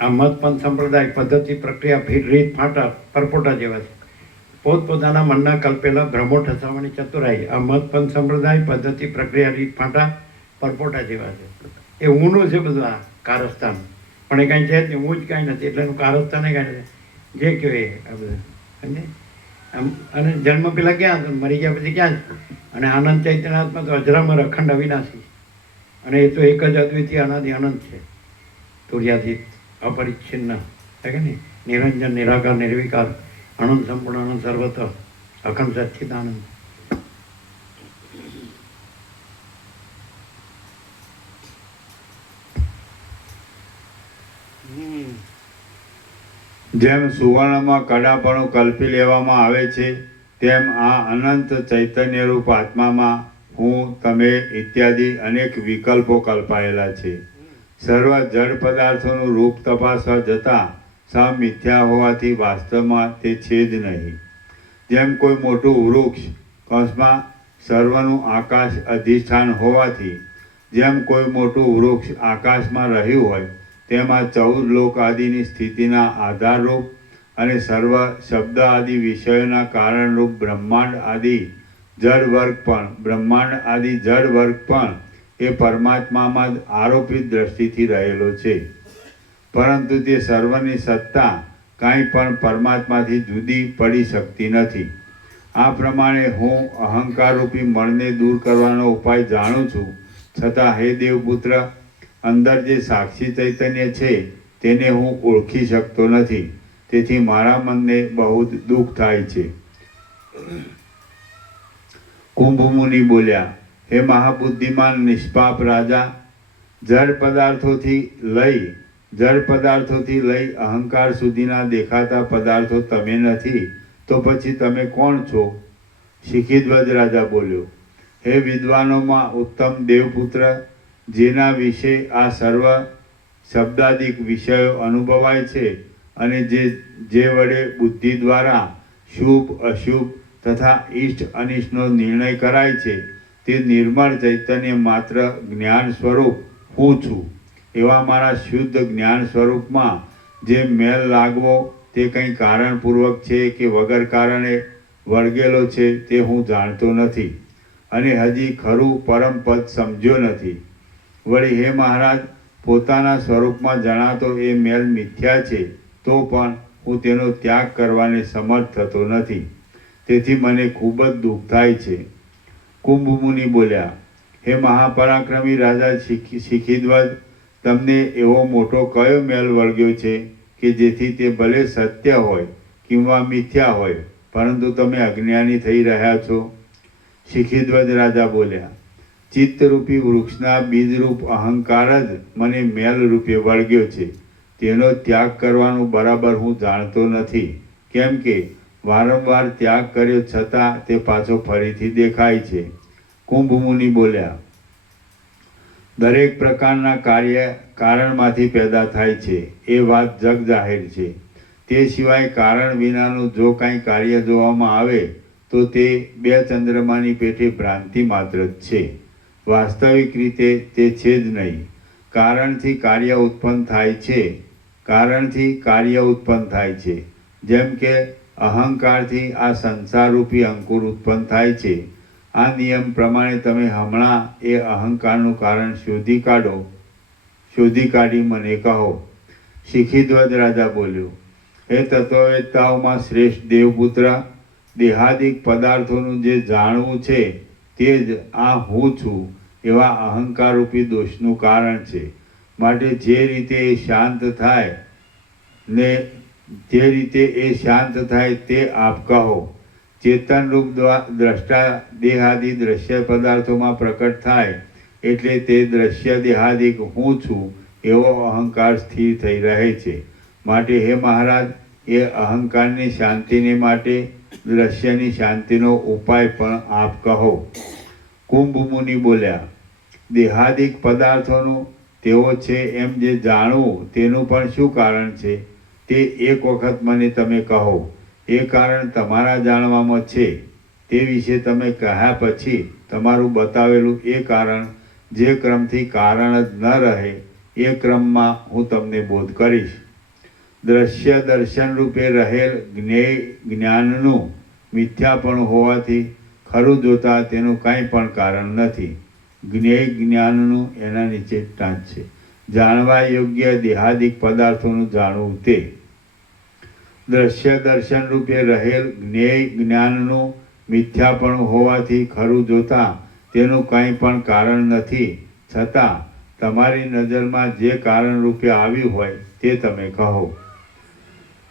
આ મતપંથ સંપ્રદાય પદ્ધતિ પ્રક્રિયા રીત ફાંટા પરપોટા જેવા છે. પોતપોતાના મનના કલ્પેલા ભ્રમો ઠસામણી ચતુરાઈ, આ મતપંથ સંપ્રદાય પદ્ધતિ પ્રક્રિયા રીત ફાંટા પરપોટા જેવા છે. એ ઊનું છે બધું, આ કારસ્તાન. પણ એ કાંઈ છે જ નહીં, હું જ કાંઈ નથી, એટલે એનું કારસ્તાન એ કાંઈ નથી. જે કહ્યું એ આ બધું સમજે. આમ અને જન્મ પેલા ક્યાં હતો, મરી ગયા પછી ક્યાં છે? અને આનંદ ચૈતન્યાત્મા તો અજરામર અખંડ અવિનાશી, અને એ તો એક જ અદ્વિતીય અનાદિ અનંત છે. તુર્યાતીત, અપરિચ્છિન્ન, છે કે નહીં? નિરંજન, નિરાકાર, નિર્વિકાર, અનંત સંપૂર્ણ, અનંત સર્વત્ર, અખંડ સચ્ચિદાનંદ. જેમ સુવર્ણમાં કડાપણું કલ્પી લેવામાં આવે છે, તેમ આ અનંત ચૈતન્યરૂપ આત્મામાં હું, તમે ઇત્યાદિ અનેક વિકલ્પો કલ્પાયેલા છે. સર્વ જડ પદાર્થોનું રૂપ તપાસવા જતાં સાવ મિથ્યા હોવાથી વાસ્તવમાં તે છે જ નહીં. જેમ કોઈ મોટું વૃક્ષ કૌંસમાં સર્વનું આકાશ અધિષ્ઠાન હોવાથી જેમ કોઈ મોટું વૃક્ષ આકાશમાં રહ્યું હોય તેમાં 14 લોક આદિની સ્થિતિના આધારરૂપ અને સર્વ શબ્દ આદિ વિષયોના કારણરૂપ બ્રહ્માંડ આદિ જડ વર્ગ પણ એ પરમાત્મામાં જ આરોપિત દ્રષ્ટિથી રહેલો છે. પરંતુ તે સર્વની સત્તા કાંઈ પણ પરમાત્માથી જુદી પડી શકતી નથી. આ પ્રમાણે હું અહંકારરૂપી મળને દૂર કરવાનો ઉપાય જાણું છું, છતાં હે દેવપુત્ર, અંદર જે સાક્ષી ચૈતન્ય છે તેને હું ઓળખી શકતો નથી. તેથી મારા મનને બહુ જ દુઃખ થાય છે. કુંભ મુનિ બોલ્યા, હે મહાબુદ્ધિમાન નિષ્પાપ રાજા, જળ પદાર્થોથી લઈ અહંકાર સુધીના દેખાતા પદાર્થો તમે નથી તો પછી તમે કોણ છો? શિખીધ્વજ રાજા બોલ્યો, હે વિદ્વાનોમાં ઉત્તમ દેવપુત્ર, જેના વિશે આ સર્વ શબ્દાદિક વિષયો અનુભવાય છે અને જે વડે બુદ્ધિ દ્વારા શુભ અશુભ તથા ઇષ્ટ અનિષ્ટનો નિર્ણય કરાય છે, તે નિર્મળ ચૈતન્ય માત્ર જ્ઞાન સ્વરૂપ હું છું. એવા મારા શુદ્ધ જ્ઞાન સ્વરૂપમાં જે મેલ લાગવો તે કંઈ કારણપૂર્વક છે કે વગર કારણે વળગેલો છે તે હું જાણતો નથી અને હજી ખરું પરમ પદ સમજ્યો નથી. વળી હે મહારાજ, પોતાના સ્વરૂપમાં જણાતો એ મેલ મિથ્યા છે તો પણ હું તેનો ત્યાગ કરવાને સમર્થ થતો નથી. તેથી મને ખૂબ જ દુઃખ થાય છે. કુંભ મુનિ બોલ્યા, હે મહાપરાક્રમી રાજા શિખીધ્વજ, તમને એવો મોટો કયો મેલ વળગ્યો છે કે જેથી તે ભલે સત્ય હોય કિંવા મિથ્યા હોય પરંતુ તમે અજ્ઞાની થઈ રહ્યા છો? શિખીધ્વજ રાજા બોલ્યા, ચિત્તરૂપી વૃક્ષના બીજરૂપ અહંકાર જ મને મેલ રૂપે વળગ્યો છે. તેનો ત્યાગ કરવાનું બરાબર હું જાણતો નથી, કેમ કે વારંવાર ત્યાગ કર્યો છતાં તે પાછો ફરીથી દેખાય છે. કુંભ મુનિ બોલ્યા, દરેક પ્રકારના કાર્ય કારણમાંથી પેદા થાય છે એ વાત જગ જાહેર છે. તે સિવાય કારણ વિનાનું જો કાંઈ કાર્ય જોવામાં આવે તો તે 2 ચંદ્રમાની પેઠે ભ્રાંતિ માત્ર જ છે. વાસ્તવિક રીતે તે છે જ નહીં. કારણથી કાર્ય ઉત્પન્ન થાય છે. જેમ કે અહંકારથી આ સંસારરૂપી અંકુર ઉત્પન્ન થાય છે. આ નિયમ પ્રમાણે તમે હમણાં એ અહંકારનું કારણ શોધી કાઢી મને કહો. શિખીધ્વજ રાજા બોલ્યો, હે તત્વવેત્તાઓમાં શ્રેષ્ઠ દેવપુત્ર, દેહાદિક પદાર્થોનું જે જાણવું છે તે જ આ હું છું એવા અહંકારરૂપી દોષનું કારણ છે. માટે જે રીતે એ શાંત થાય તે આપ કહો. ચેતનરૂપ દ્રષ્ટા દેહાદિ દ્રશ્ય પદાર્થોમાં પ્રકટ થાય એટલે તે દ્રશ્ય દેહાદિક હું છું એવો અહંકાર સ્થિર થઈ રહે છે. માટે હે મહારાજ, એ અહંકારની શાંતિને માટે દ્રશ્યની શાંતિનો ઉપાય પણ આપ કહો. કુંભ મુનિ બોલ્યા, દેહાદિક પદાર્થોનું તેઓ છે એમ જે જાણવું તેનું પણ શું કારણ છે તે એક વખત મને તમે કહો. એ કારણ તમારા જાણવામાં છે તે વિશે તમે કહ્યા પછી તમારું બતાવેલું એ કારણ જે ક્રમથી કારણ જ ન રહે એ ક્રમમાં હું તમને બોધ કરીશ. દ્રશ્ય દર્શન રૂપે રહેલ જ્ઞાનનું મિથ્યાપણું હોવાથી ખરું જોતા તેનું કાંઈ પણ કારણ નથી. જ્ઞાનનું એના નીચે ટાંચ છે. જાણવા યોગ્ય દેહાદિક પદાર્થોનું જાણવું તે. દ્રશ્ય દર્શન રૂપે રહેલ જ્ઞાનનું મિથ્યાપણું હોવાથી ખરું જોતા તેનું કાંઈ પણ કારણ નથી, છતાં તમારી નજરમાં જે કારણ રૂપે આવ્યું હોય તે તમે કહો.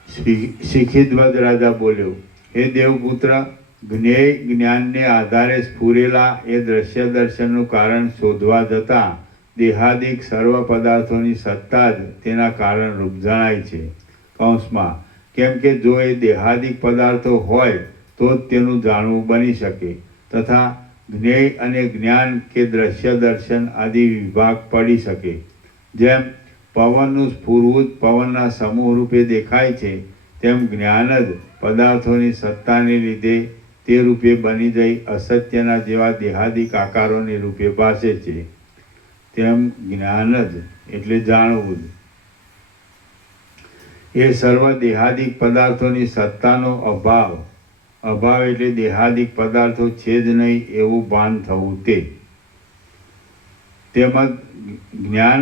શિખીધ્વજ રાજા બોલ્યો, હે દેવપુત્ર, જ્ઞાનને આધારે સ્ફુરેલા એ દ્રશ્ય દર્શનનું કારણ શોધવા જતાં દેહાદિક સર્વ પદાર્થોની સત્તા જ તેના કારણરૂપ જણાય છે. કૌંસમાં, કેમ કે જો એ દેહાદિક પદાર્થો હોય તો જ તેનું જાણવું બની શકે તથા જ્ઞેય અને જ્ઞાન કે દ્રશ્ય દર્શન આદિ વિભાગ પડી શકે. જેમ પવનનું સ્ફુરવું જ પવનના સમૂહ રૂપે દેખાય છે, તેમ જ્ઞાન જ પદાર્થોની સત્તાને લીધે તે રૂપે બની જઈ અસત્યના જેવા દેહાદિક આકારોને રૂપે ભાસે છે. તેમ જ્ઞાન જ એટલે જાણવું જ એ સર્વ દેહાદિક પદાર્થોની સત્તાનો અભાવ એટલે દેહાદિક પદાર્થો છે જ નહીં એવું ભાન થવું તે. તેમજ જ્ઞાન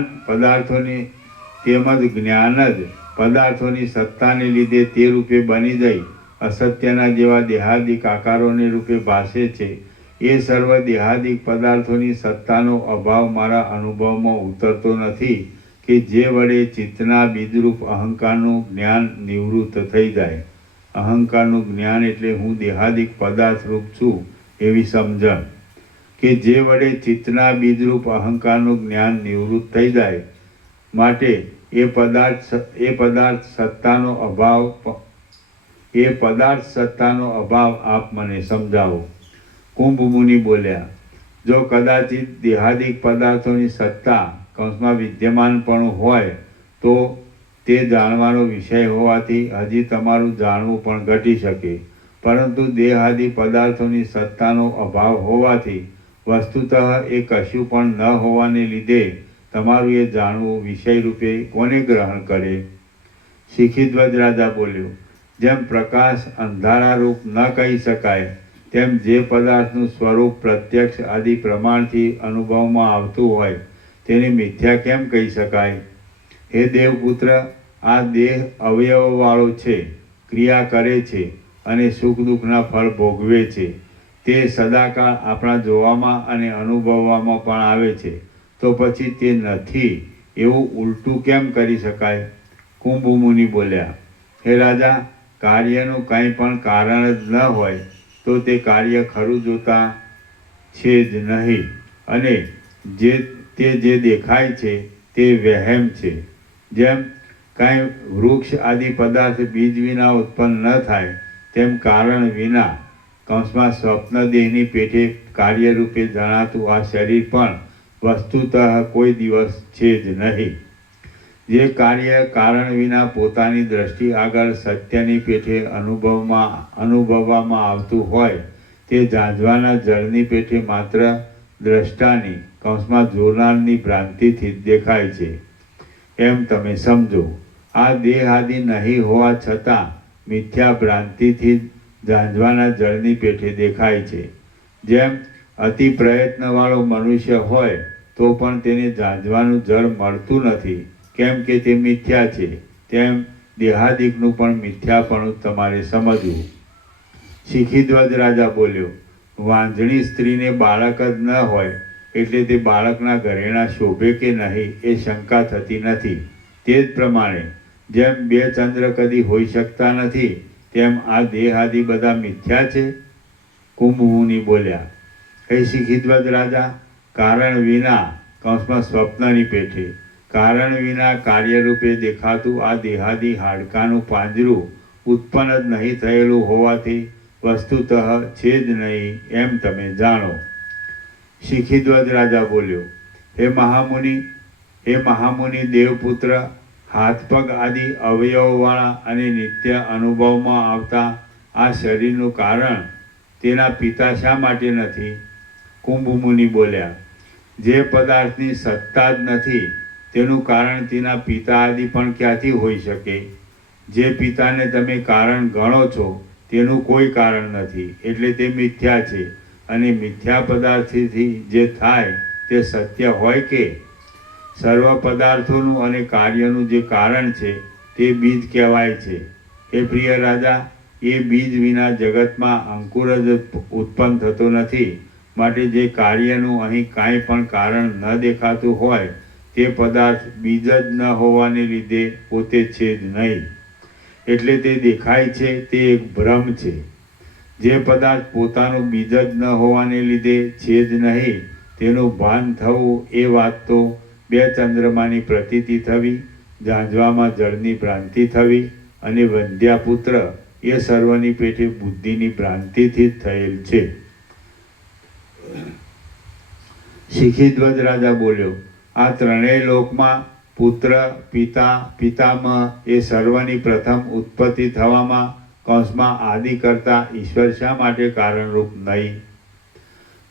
જ પદાર્થોની સત્તાને લીધે તે રૂપે બની જઈ અસત્યના જેવા દેહાદિક આકારોને રૂપે ભાસે છે. એ સર્વ દેહાદિક પદાર્થોની સત્તાનો અભાવ મારા અનુભવમાં ઉતરતો નથી કે જે વડે ચિત્તના બીજરૂપ અહંકારનું જ્ઞાન નિવૃત્ત થઈ જાય. અહંકારનું જ્ઞાન એટલે હું દેહાદિક પદાર્થ રૂપ છું એવી સમજણ, કે જે વડે ચિત્તના બીજરૂપ અહંકારનું જ્ઞાન નિવૃત્ત થઈ જાય. માટે એ પદાર્થ સત્તાનો અભાવ આપ મને સમજાવો. કુંભ મુનિ બોલ્યા, જો કદાચિત દેહાદિક પદાર્થોની સત્તા કૌંસમાં વિદ્યમાન પણ હોય તો તે જાણવાનો વિષય હોવાથી હજી તમારું જાણવું પણ ઘટી શકે. પરંતુ દેહાદિ પદાર્થોની સત્તાનો અભાવ હોવાથી વસ્તુતઃ એ કશું પણ ન હોવાને લીધે તમારું એ જાણવું વિષય રૂપે કોને ગ્રહણ કરે? શિખીધ્વજ રાજા બોલ્યો, જેમ પ્રકાશ અંધારા રૂપ ન કહી શકાય, તેમ જે પદાર્થનું સ્વરૂપ પ્રત્યક્ષ આદિ પ્રમાણથી અનુભવમાં આવતું હોય તેને મિથ્યા કેમ કહી શકાય? હે દેવપુત્ર, આ દેહ અવયવવાળો છે, ક્રિયા કરે છે અને સુખ દુઃખના ફળ ભોગવે છે. તે સદાકાળ આપણા જોવામાં અને અનુભવવામાં પણ આવે છે, તો પછી તે નથી એવું ઉલટું કેમ કરી શકાય? કુંભ મુનિ બોલ્યા, હે રાજા, કાર્યનું કંઈ પણ કારણ જ ન હોય તો તે કાર્ય ખરું જોતા છે જ નહીં, અને તે જે દેખાય છે તે વહેમ છે. જેમ કાંઈ વૃક્ષ આદિ પદાર્થ બીજ વિના ઉત્પન્ન ન થાય, તેમ કારણ વિના કૌંસમાં સ્વપ્ન દેહની પેઠે કાર્યરૂપે જણાતું આ શરીર પણ વસ્તુતઃ કોઈ દિવસ છે જ નહીં. જે કાર્ય કારણ વિના પોતાની દ્રષ્ટિ આગળ સત્યની પેઠે અનુભવવામાં આવતું હોય તે ઝાંઝવાના જળની પેઠે માત્ર દ્રષ્ટાની કૌંસમાં જોનારની ભ્રાંતિથી જ દેખાય છે એમ તમે સમજો. આ દેહ આદિ નહીં હોવા છતાં મિથ્યા ભ્રાંતિથી ઝાંઝવાના જળની પેઠે દેખાય છે. જેમ અતિ પ્રયત્નવાળો મનુષ્ય હોય તો પણ તેને ઝાંઝવાનું જળ મળતું નથી, કેમ કે તે મિથ્યા છે. તેમ દેહાદિકનું પણ મિથ્યાપણું તમારે સમજવું. શિખીધ્વજ રાજા બોલ્યો, વાંઝણી સ્ત્રીને બાળક જ ન હોય એટલે તે બાળકના ઘરેણાં શોભે કે નહીં એ શંકા થતી નથી. તે જ પ્રમાણે જેમ બે ચંદ્ર કદી હોઈ શકતા નથી, તેમ આ દેહ આદિ બધા મિથ્યા છે. કુંભ મુનિ બોલ્યા, હે શિખીધ્વજ રાજા, કારણ વિના કૌંસમાં સ્વપ્નની પેઠે કારણ વિના કાર્યરૂપે દેખાતું આ દેહાદિ હાડકાનું પાંજરું ઉત્પન્ન જ નહીં થયેલું હોવાથી વસ્તુતઃ છે જ નહીં એમ તમે જાણો. શિખીધ્વજ રાજા બોલ્યો, હે મહામુનિ દેવપુત્ર, હાથ પગ આદિ અવયવવાળા અને નિત્ય અનુભવમાં આવતા આ શરીરનું કારણ તેના પિતા શા માટે નથી? કુંભ મુનિ બોલ્યા, જે પદાર્થની સત્તા જ નથી તેનું કારણ તેના પિતા આદિ પણ ક્યાંથી હોઈ શકે? જે પિતાને તમે કારણ ગણો છો તેનું કોઈ કારણ નથી, એટલે તે મિથ્યા છે. અને મિથ્યા પદાર્થથી જે થાય તે સત્ય હોય કે? સર્વ પદાર્થોનું અને કાર્યનું જે કારણ છે તે બીજ કહેવાય છે. હે પ્રિય રાજા, એ બીજ વિના જગતમાં અંકુર જ ઉત્પન્ન થતો નથી. માટે જે કાર્યનું અહીં કાંઈ પણ કારણ ન દેખાતું હોય તે પદાર્થ બીજ જ ન હોવાને લીધે પોતે છે જ નહીં, એટલે તે દેખાય છે તે એક ભ્રમ છે. જે પદાર્થ પોતાનું બીજ જ ન હોવાને લીધે છે જ નહીં તેનું ભાન થવું એ વાત તો બે ચંદ્રમાની પ્રતીતિ થવી, ઝાંઝવામાં જળની ભ્રાંતિ થવી અને વંધ્યાપુત્ર એ સર્વની પેઠે બુદ્ધિની ભ્રાંતિથી જ થયેલ છે. શિખીધ્વજ રાજા બોલ્યો, આ ત્રણેય લોકમાં પુત્ર, પિતા, પિતામહ એ સર્વની પ્રથમ ઉત્પત્તિ થવામાં કૌંસમાં આદિ કરતા ઈશ્વર શા માટે કારણરૂપ નહીં?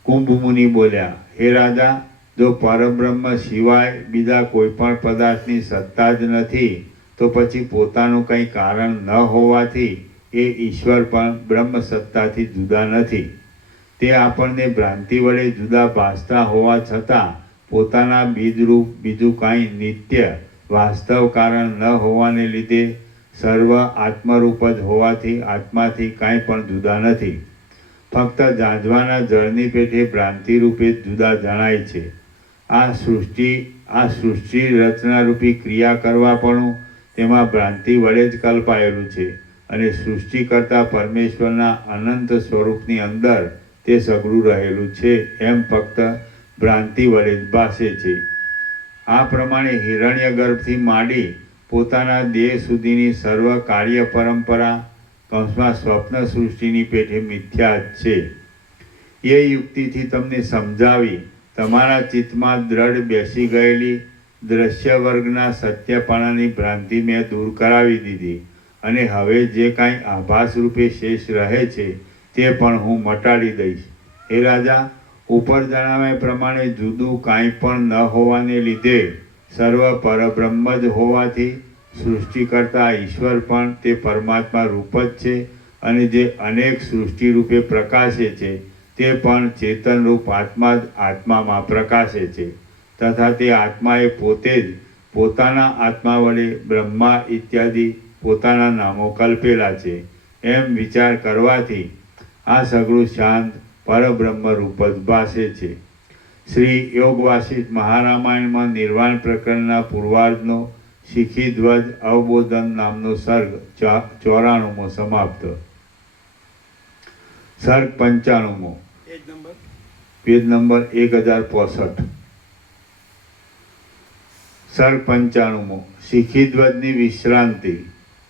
કુંભ મુનિ બોલ્યા, હે રાજા, જો પરબ્રહ્મ સિવાય બીજા કોઈ પણ પદાર્થની સત્તા જ નથી તો પછી પોતાનું કંઈ કારણ ન હોવાથી એ ઈશ્વર પણ બ્રહ્મ સત્તાથી જુદા નથી. તે આપણને ભ્રાંતિ વડે જુદા ભાસતા હોવા છતાં પોતાના બીજરૂપ બીજું કાંઈ નિત્ય વાસ્તવ કારણ ન હોવાને લીધે સર્વ આત્મરૂપ જ હોવાથી આત્માથી કાંઈ પણ જુદા નથી. ફક્ત જાંજવાના જળની પેઠે ભ્રાંતિ રૂપે જુદા જણાય છે. આ સૃષ્ટિ રચનારૂપી ક્રિયા કરવાપણું તેમાં ભ્રાંતિ વડે જ કલ્પાયેલું છે અને સૃષ્ટિ કરતા પરમેશ્વરના અનંત સ્વરૂપની અંદર તે સઘળું રહેલું છે એમ ફક્ત ભ્રાંતિ વડે જ ભાસે છે. આ પ્રમાણે હિરણ્ય ગર્ભથી માંડી પોતાના દેહ સુધીની સર્વ કાર્ય પરંપરા કૌંસમાં સ્વપ્ન સૃષ્ટિની પેઠે મિથ્યા જ છે. એ યુક્તિથી તમને સમજાવી તમારા ચિત્તમાં દ્રઢ બેસી ગયેલી દ્રશ્ય વર્ગના સત્યપણાની ભ્રાંતિ મેં દૂર કરાવી દીધી અને હવે જે કાંઈ આભાસ રૂપે શેષ રહે છે તે પણ હું મટાડી દઈશ. હે રાજા, ઉપર જણાવ્યા પ્રમાણે જુદું કાંઈ પણ ન હોવાને લીધે સર્વ પરબ્રહ્મ જ હોવાથી સૃષ્ટિ કરતા ઈશ્વર પણ તે પરમાત્મા રૂપ જ છે અને જે અનેક સૃષ્ટિ રૂપે પ્રકાશે છે તે પણ ચેતન રૂપ આત્મા જ આત્મામાં પ્રકાશે છે તથા તે આત્માએ પોતે જ પોતાના આત્મા વડે બ્રહ્મા ઇત્યાદિ પોતાના નામો કલ્પેલા છે. એમ વિચાર કરવાથી આ સઘળું શાંત પરબ્રહ્મ રૂપ જ ભાસે છે. શ્રી યોગ વાસિષ્ઠ મહારામાયણમાં નિર્વાણ પ્રકરણના પૂર્વાર્ધનો શિખીધ્વજ અવબોધન નામનો સર્ગ 94મો સમાપ્ત. સર્ગ 95મો, પેજ નંબર 1065. સર્ગ 95મો, શિખીધ્વજની વિશ્રાંતિ.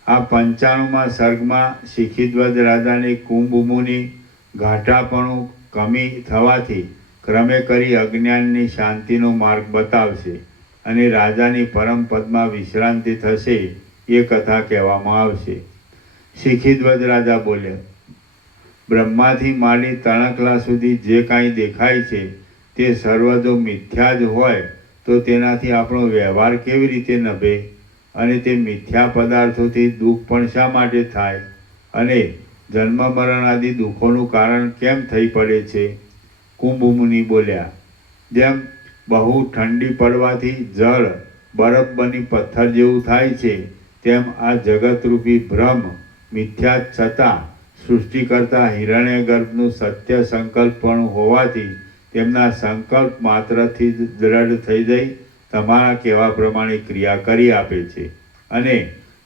આ 95મા સર્ગમાં શિખીધ્વજ રાજાને કુંભ મુનિ ઘાટાપણું કમી થવાથી ક્રમે કરી અજ્ઞાનની શાંતિનો માર્ગ બતાવશે અને રાજાની પરમ પદમાં વિશ્રાંતિ થશે એ કથા કહેવામાં આવશે. શિખીધ્વજ રાજા બોલ્યા, બ્રહ્માથી માંડી તણખલા સુધી જે કાંઈ દેખાય છે તે સર્વ જો મિથ્યા જ હોય તો તેનાથી આપણો વ્યવહાર કેવી રીતે નભે અને તે મિથ્યા પદાર્થોથી દુઃખ પણ શા માટે થાય અને જન્મ મરણ આદિ દુઃખોનું કારણ કેમ થઈ પડે છે? કુંભ મુનિ બોલ્યા, જેમ બહુ ઠંડી પડવાથી જળ બરફ બની પથ્થર જેવું થાય છે તેમ આ જગતરૂપી ભ્રમ મિથ્યા છતાં સૃષ્ટિ કરતા હિરણ્ય ગર્ભનું સત્ય સંકલ્પપણું હોવાથી તેમના સંકલ્પ માત્રથી જ દ્રઢ થઈ જઈ તમારા કહેવા પ્રમાણે ક્રિયા કરી આપે છે અને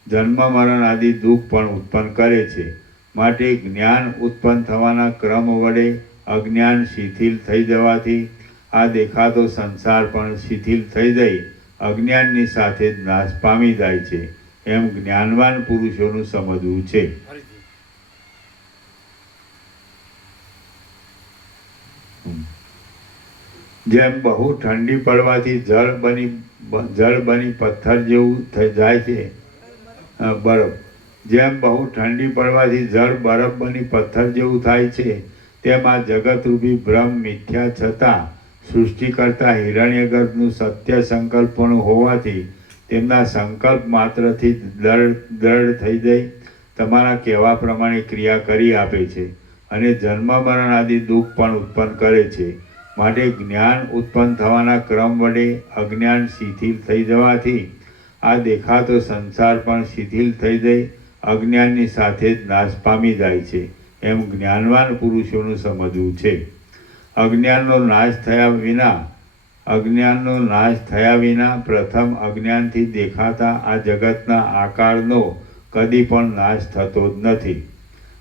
જન્મ મરણ આદિ દુઃખ પણ ઉત્પન્ન કરે છે. માટે જ્ઞાન ઉત્પન્ન થવાના ક્રમ વડે અજ્ઞાન શિથિલ થઈ જવાથી આ દેખાતો સંસાર પણ શિથિલ થઈ જઈ અજ્ઞાનની સાથે જ નાશ પામી જાય છે એમ જ્ઞાનવાન પુરુષોનું સમજવું છે. જેમ બહુ ઠંડી પડવાથી જળ બની પથ્થર જેવું થઈ જાય છે બરફ, જેમ બહુ ઠંડી પડવાથી જળ બરફ બની પથ્થર જેવું થાય છે તેમ આ જગતરૂપી ભ્રમ મિથ્યા છતાં સૃષ્ટિ કરતા હિરણ્યગર્ભનું સત્ય સંકલ્પનું હોવાથી તેમના સંકલ્પ માત્રથી દ્રઢ થઈ જઈ તમારા કહેવા પ્રમાણે ક્રિયા કરી આપે છે અને જન્મ મરણ આદિ દુઃખ પણ ઉત્પન્ન કરે છે. માટે જ્ઞાન ઉત્પન્ન થવાના ક્રમ વડે અજ્ઞાન શિથિલ થઈ જવાથી આ દેખાતો સંસાર પણ શિથિલ થઈ જઈ અજ્ઞાનની સાથે જ નાશ પામી જાય છે એમ જ્ઞાનવાન પુરુષોનું સમજવું છે. અજ્ઞાનનો નાશ થયા વિના પ્રથમ અજ્ઞાનથી દેખાતા આ જગતના આકારનો કદી પણ નાશ થતો જ નથી.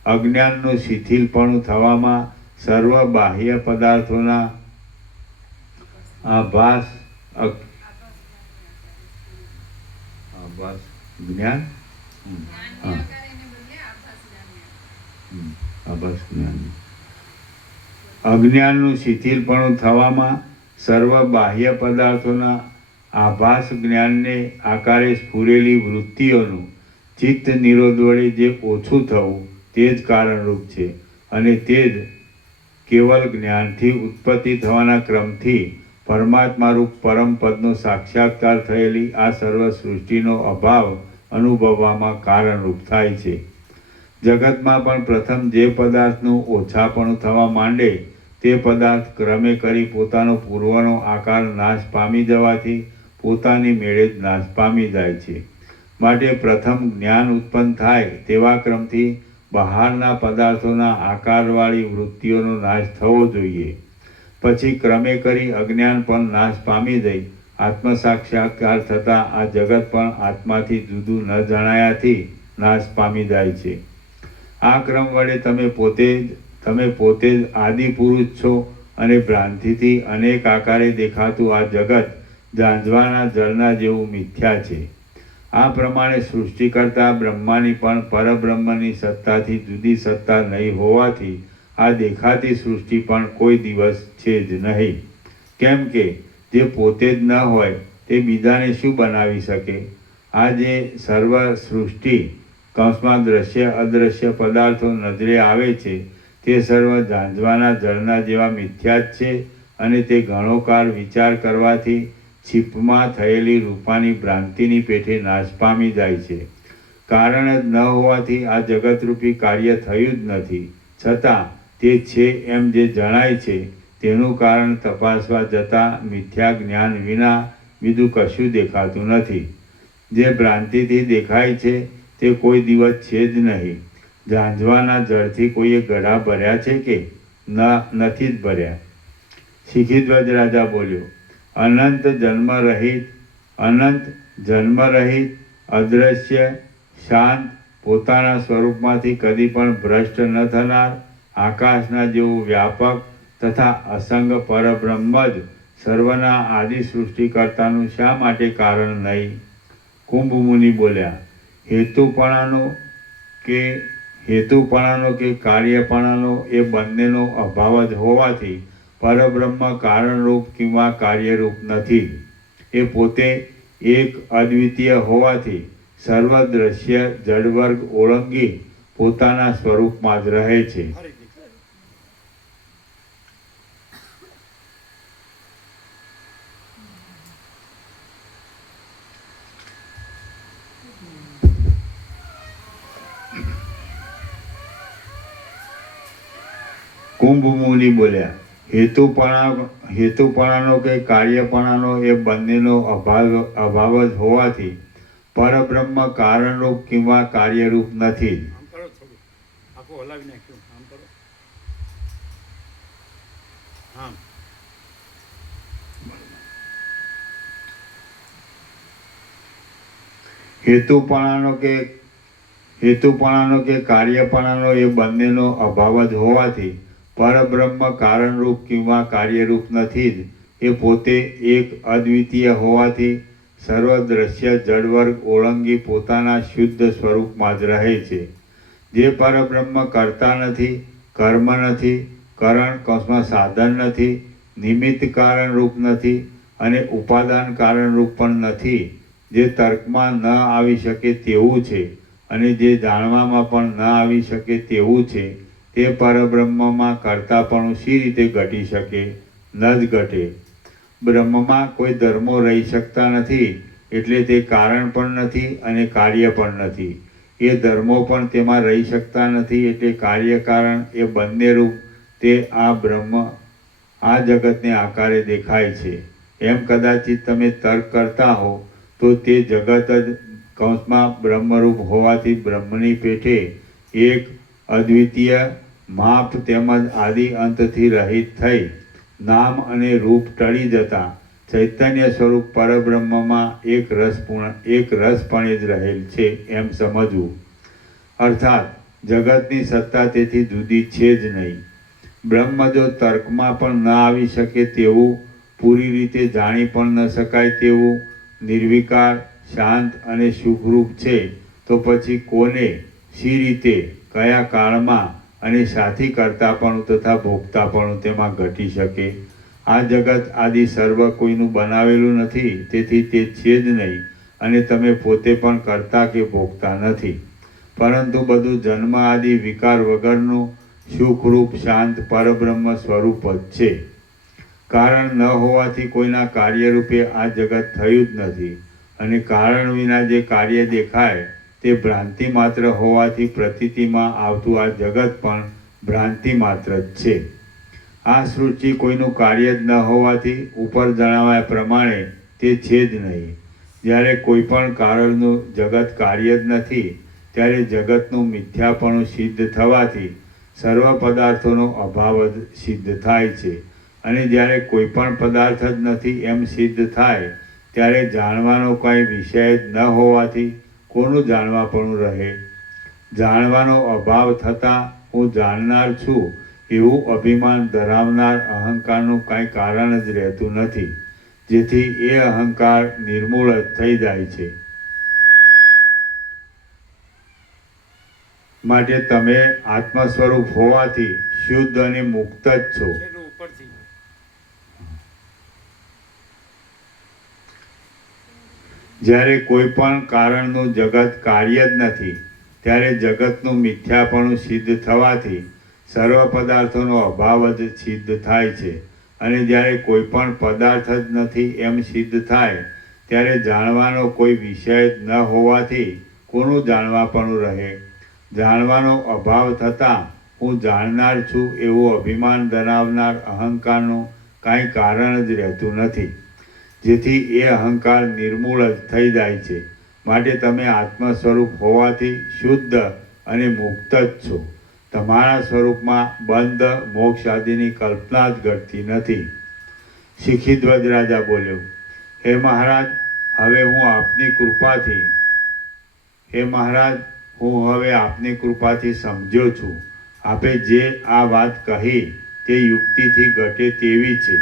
અજ્ઞાનનું શિથિલપણું થવામાં સર્વ બાહ્ય પદાર્થોના આભાસ જ્ઞાન આભાસ જ્ઞાન. અજ્ઞાનનું શિથિલપણું થવામાં સર્વ બાહ્ય પદાર્થોના આભાસ જ્ઞાનને આકારે સ્ફુરેલી વૃત્તિઓનું ચિત્ત નિરોધ વડે જે ઓછું થવું તે જ કારણરૂપ છે અને તે જ કેવલ જ્ઞાનથી ઉત્પત્તિ થવાના ક્રમથી પરમાત્મારૂપ પરમ પદનો સાક્ષાત્કાર થયેલી આ સર્વ સૃષ્ટિનો અભાવ અનુભવવામાં કારણરૂપ થાય છે. જગતમાં પણ પ્રથમ જે પદાર્થનું ઓછાપણું થવા માંડે તે પદાર્થ ક્રમે કરી પોતાનો પૂર્વનો આકાર નાશ પામી જવાથી પોતાની મેળે જ નાશ પામી જાય છે. માટે પ્રથમ જ્ઞાન ઉત્પન્ન થાય તેવા ક્રમથી બહારના પદાર્થોના આકારવાળી વૃત્તિઓનો નાશ થવો જોઈએ. પછી ક્રમે કરી અજ્ઞાન પણ નાશ પામી જઈ આત્મ સાક્ષાત્કાર થતાં આ જગત પણ આત્માથી જુદું ન જણાયાથી નાશ પામી જાય છે. આ ક્રમ વડે તમે પોતે જ આદિ પુરુષ છો અને ભ્રાંતિથી અનેક આકારે દેખાતું આ જગત ઝાંઝવાના જળના જેવું મિથ્યા છે. આ પ્રમાણે સૃષ્ટિકર્તા બ્રહ્માની પણ પરબ્રહ્મની સત્તાથી જુદી સત્તા નહીં હોવાથી આ દેખાતી સૃષ્ટિ પણ કોઈ દિવસ છે જ નહીં. કેમ કે જે પોતે જ ન હોય તે બીજાને શું બનાવી શકે? આ જે સર્વ સૃષ્ટિ કૌંસમાં દ્રશ્ય અદ્રશ્ય પદાર્થો નજરે આવે છે તે સર્વ ઝાંઝવાના જળના જેવા મિથ્યા જ છે અને તે ઘણો કાળ વિચાર કરવાથી છીપમાં થયેલી રૂપાની ભ્રાંતિની પેઠે નાશ પામી જાય છે. કારણ જ ન હોવાથી આ જગતરૂપી કાર્ય થયું જ નથી. છતાં તે છે એમ જે જણાય છે તેનું કારણ તપાસવા જતાં મિથ્યા જ્ઞાન વિના બીજું કશું દેખાતું નથી. જે ભ્રાંતિથી દેખાય છે તે કોઈ દિવસ છે જ નહીં. ઝાંઝવાના જળથી કોઈએ ગઢા ભર્યા છે કે નથી જ ભર્યા. શિખીધ્વજ રાજા બોલ્યો, અનંત જન્મરહિત અદ્રશ્ય શાંત પોતાના સ્વરૂપમાંથી કદી પણ ભ્રષ્ટ ન થનાર આકાશના જેવું વ્યાપક તથા અસંગ પરબ્રહ્મ જ સર્વના આદિ સૃષ્ટિકર્તાનું શા માટે કારણ નહીં? કુંભ મુનિ બોલ્યા, હેતુપણાનો કે કાર્યપણાનો એ બંનેનો અભાવ જ હોવાથી પરબ્રહ્મ કારણરૂપ કિંવા કાર્યરૂપ નથી. એ પોતે એક અદ્વિતીય હોવાથી સર્વ દ્રશ્ય જડવર્ગ ઓળંગી પોતાના સ્વરૂપમાં જ રહે છે. કુંભ મુનિ બોલ્યા, હેતુપણાનો કે કાર્યપણાનો એ બંનેનો અભાવ જ હોવાથી પરબ્રહ્મ કારણરૂપ કિંવા કાર્યરૂપ નથી. આમ કરો, થોડું આખું હલાવી નાખ્યું. આમ કરો. આમ હેતુપણાનો કે કાર્યપણાનો એ બંનેનો અભાવ જ હોવાથી પરબ્રહ્મ કારણરૂપ કિંવા કાર્યરૂપ નથી જ. એ પોતે એક અદ્વિતીય હોવાથી સર્વ દ્રશ્ય જડવર્ગ ઓળંગી પોતાના શુદ્ધ સ્વરૂપમાં જ રહે છે. જે પરબ્રહ્મ કરતા નથી, કર્મ નથી, કરણ કૌંસમાં સાધન નથી, નિમિત્ત કારણરૂપ નથી અને ઉપાદાન કારણરૂપ પણ નથી. જે તર્કમાં ન આવી શકે તેવું છે અને જે જાણવામાં પણ ન આવી શકે તેવું છે તે પરબ્રહ્મમાં કરતાપણું શી રીતે ઘટી શકે? ન જ ઘટે. બ્રહ્મમાં કોઈ ધર્મો રહી શકતા નથી એટલે તે કારણ પણ નથી અને કાર્ય પણ નથી. એ ધર્મો પણ તેમાં રહી શકતા નથી એટલે કાર્યકારણ એ બંને રૂપ તે આ બ્રહ્મ આ જગતને આકારે દેખાય છે. એમ કદાચિત તમે તર્ક કરતા હો તો તે જગત જ કૌંસમાં બ્રહ્મરૂપ હોવાથી બ્રહ્મની પેઠે એક અદ્વિતીય માપ તેમજ આદિ અંતથી રહિત થઈ નામ અને રૂપ ટળી જતા ચૈતન્ય સ્વરૂપ પરબ્રહ્મમાં એક રસપણે જ રહેલ છે એમ સમજવું. અર્થાત જગતની સત્તા તેથી જુદી છે જ નહીં. બ્રહ્મ જો તર્કમાં પણ ન આવી શકે તેવું, પૂરી રીતે જાણી પણ ન શકાય તેવું નિર્વિકાર, શાંત અને સુખરૂપ છે તો પછી કોને, શી રીતે, કયા કાળમાં અને સાથી કરતાપણું તથા ભોગતાપણું તેમાં ઘટી શકે? આ જગત આદિ સર્વ કોઈનું બનાવેલું નથી, તેથી તે છે જ નહીં, અને તમે પોતે પણ કરતા કે ભોગતા નથી, પરંતુ બધું જન્મ આદિ વિકાર વગરનું સુખરૂપ શાંત પરબ્રહ્મ સ્વરૂપ જ છે. કારણ ન હોવાથી કોઈના કાર્યરૂપે આ જગત થયું જ નથી, અને કારણ વિના જે કાર્ય દેખાય તે ભ્રાંતિ માત્ર હોવાથી પ્રતીતિમાં આવતું આ જગત પણ ભ્રાંતિ માત્ર જ છે. આ સૃષ્ટિ કોઈનું કાર્ય જ ન હોવાથી ઉપર જણાવ્યા પ્રમાણે તે છે જ નહીં. જ્યારે કોઈ પણ કારણનું જગત કાર્ય જ નથી, ત્યારે જગતનું મિથ્યાપણું સિદ્ધ થવાથી સર્વ પદાર્થોનો અભાવ જ સિદ્ધ થાય છે. અને જ્યારે કોઈ પણ પદાર્થ જ નથી એમ સિદ્ધ થાય, ત્યારે જાણવાનો કંઈ વિષય જ ન હોવાથી કોનું જાણવાપણું રહે? જાણવાનો અભાવ થતાં હું જાણનાર છું એવું અભિમાન ધરાવનાર અહંકારનું કાંઈ કારણ જ રહેતું નથી, જેથી એ અહંકાર નિર્મૂળ જ થઈ જાય છે. માટે તમે આત્મ સ્વરૂપ હોવાથી શુદ્ધ અને મુક્ત જ છો. છેલ્લું ઉપરથી જ્યારે કોઈ પણ કારણનું જગત કાર્ય જ નથી, ત્યારે જગતનું મિથ્યાપણું સિદ્ધ થવાથી સર્વ પદાર્થોનો અભાવ જ સિદ્ધ થાય છે. અને જ્યારે કોઈ પણ પદાર્થ જ નથી એમ સિદ્ધ થાય, ત્યારે જાણવાનો કોઈ વિષય જ ન હોવાથી કોનું જાણવાપણું રહે? જાણવાનો અભાવ થતાં હું જાણનાર છું એવું અભિમાન ધરાવનાર અહંકારનું કાંઈ કારણ જ રહેતું નથી, જેથી એ અહંકાર નિર્મૂળ જ થઈ જાય છે. માટે તમે આત્મ સ્વરૂપ હોવાથી શુદ્ધ અને મુક્ત જ છો. તમારા સ્વરૂપમાં બંધ મોક્ષ આદિની કલ્પના જ ઘટતી નથી. શિખીધ્વજ રાજા બોલ્યો, હે મહારાજ, હવે હું આપની કૃપાથી સમજ્યો છું. આપે જે આ વાત કહી તે યુક્તિથી ઘટે તેવી છે.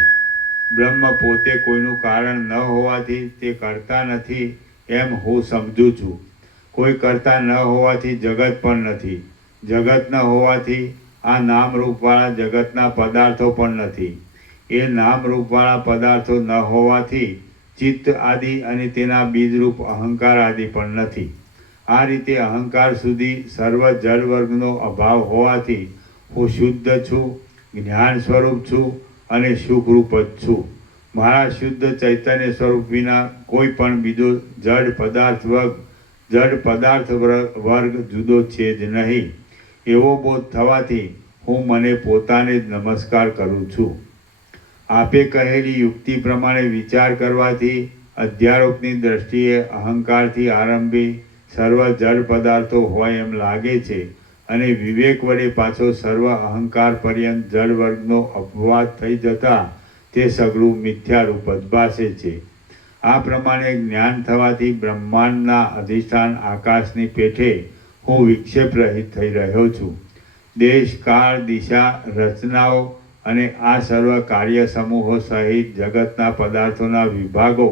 બ્રહ્મ પોતે કોઈનું કારણ ન હોવાથી તે કરતા નથી એમ હું સમજું છું. કોઈ કરતા ન હોવાથી જગત પણ નથી. જગત ન હોવાથી આ નામરૂપવાળા જગતના પદાર્થો પણ નથી. એ નામરૂપવાળા પદાર્થો ન હોવાથી ચિત્ત આદિ અને તેના બીજરૂપ અહંકાર આદિ પણ નથી. આ રીતે અહંકાર સુધી સર્વ જળ વર્ગનો અભાવ હોવાથી હું શુદ્ધ છું, જ્ઞાન સ્વરૂપ છું અને સુખરૂપ જ છું. મારા શુદ્ધ ચૈતન્ય સ્વરૂપ વિના કોઈ પણ બીજો જડ પદાર્થ વર્ગ જુદો છે જ નહીં. એવો બોધ થવાથી હું મને પોતાને જ નમસ્કાર કરું છું. આપે કહેલી યુક્તિ પ્રમાણે વિચાર કરવાથી અધ્યારોપની દ્રષ્ટિએ અહંકારથી આરંભી સર્વ જળ પદાર્થો હોય એમ લાગે છે, અને વિવેક વડે પાછો સર્વ અહંકાર પર્યંત જળ વર્ગનો અપવાદ થઈ જતા તે સગળું મિથ્યારૂપ જ ભાસે છે. આ પ્રમાણે જ્ઞાન થવાથી બ્રહ્માંડના અધિષ્ઠાન આકાશની પેઠે હું વિક્ષેપ રહિત થઈ રહ્યો છું. દેશ, કાળ, દિશા, રચનાઓ અને આ સર્વ કાર્ય સમૂહો સહિત જગતના પદાર્થોના વિભાગો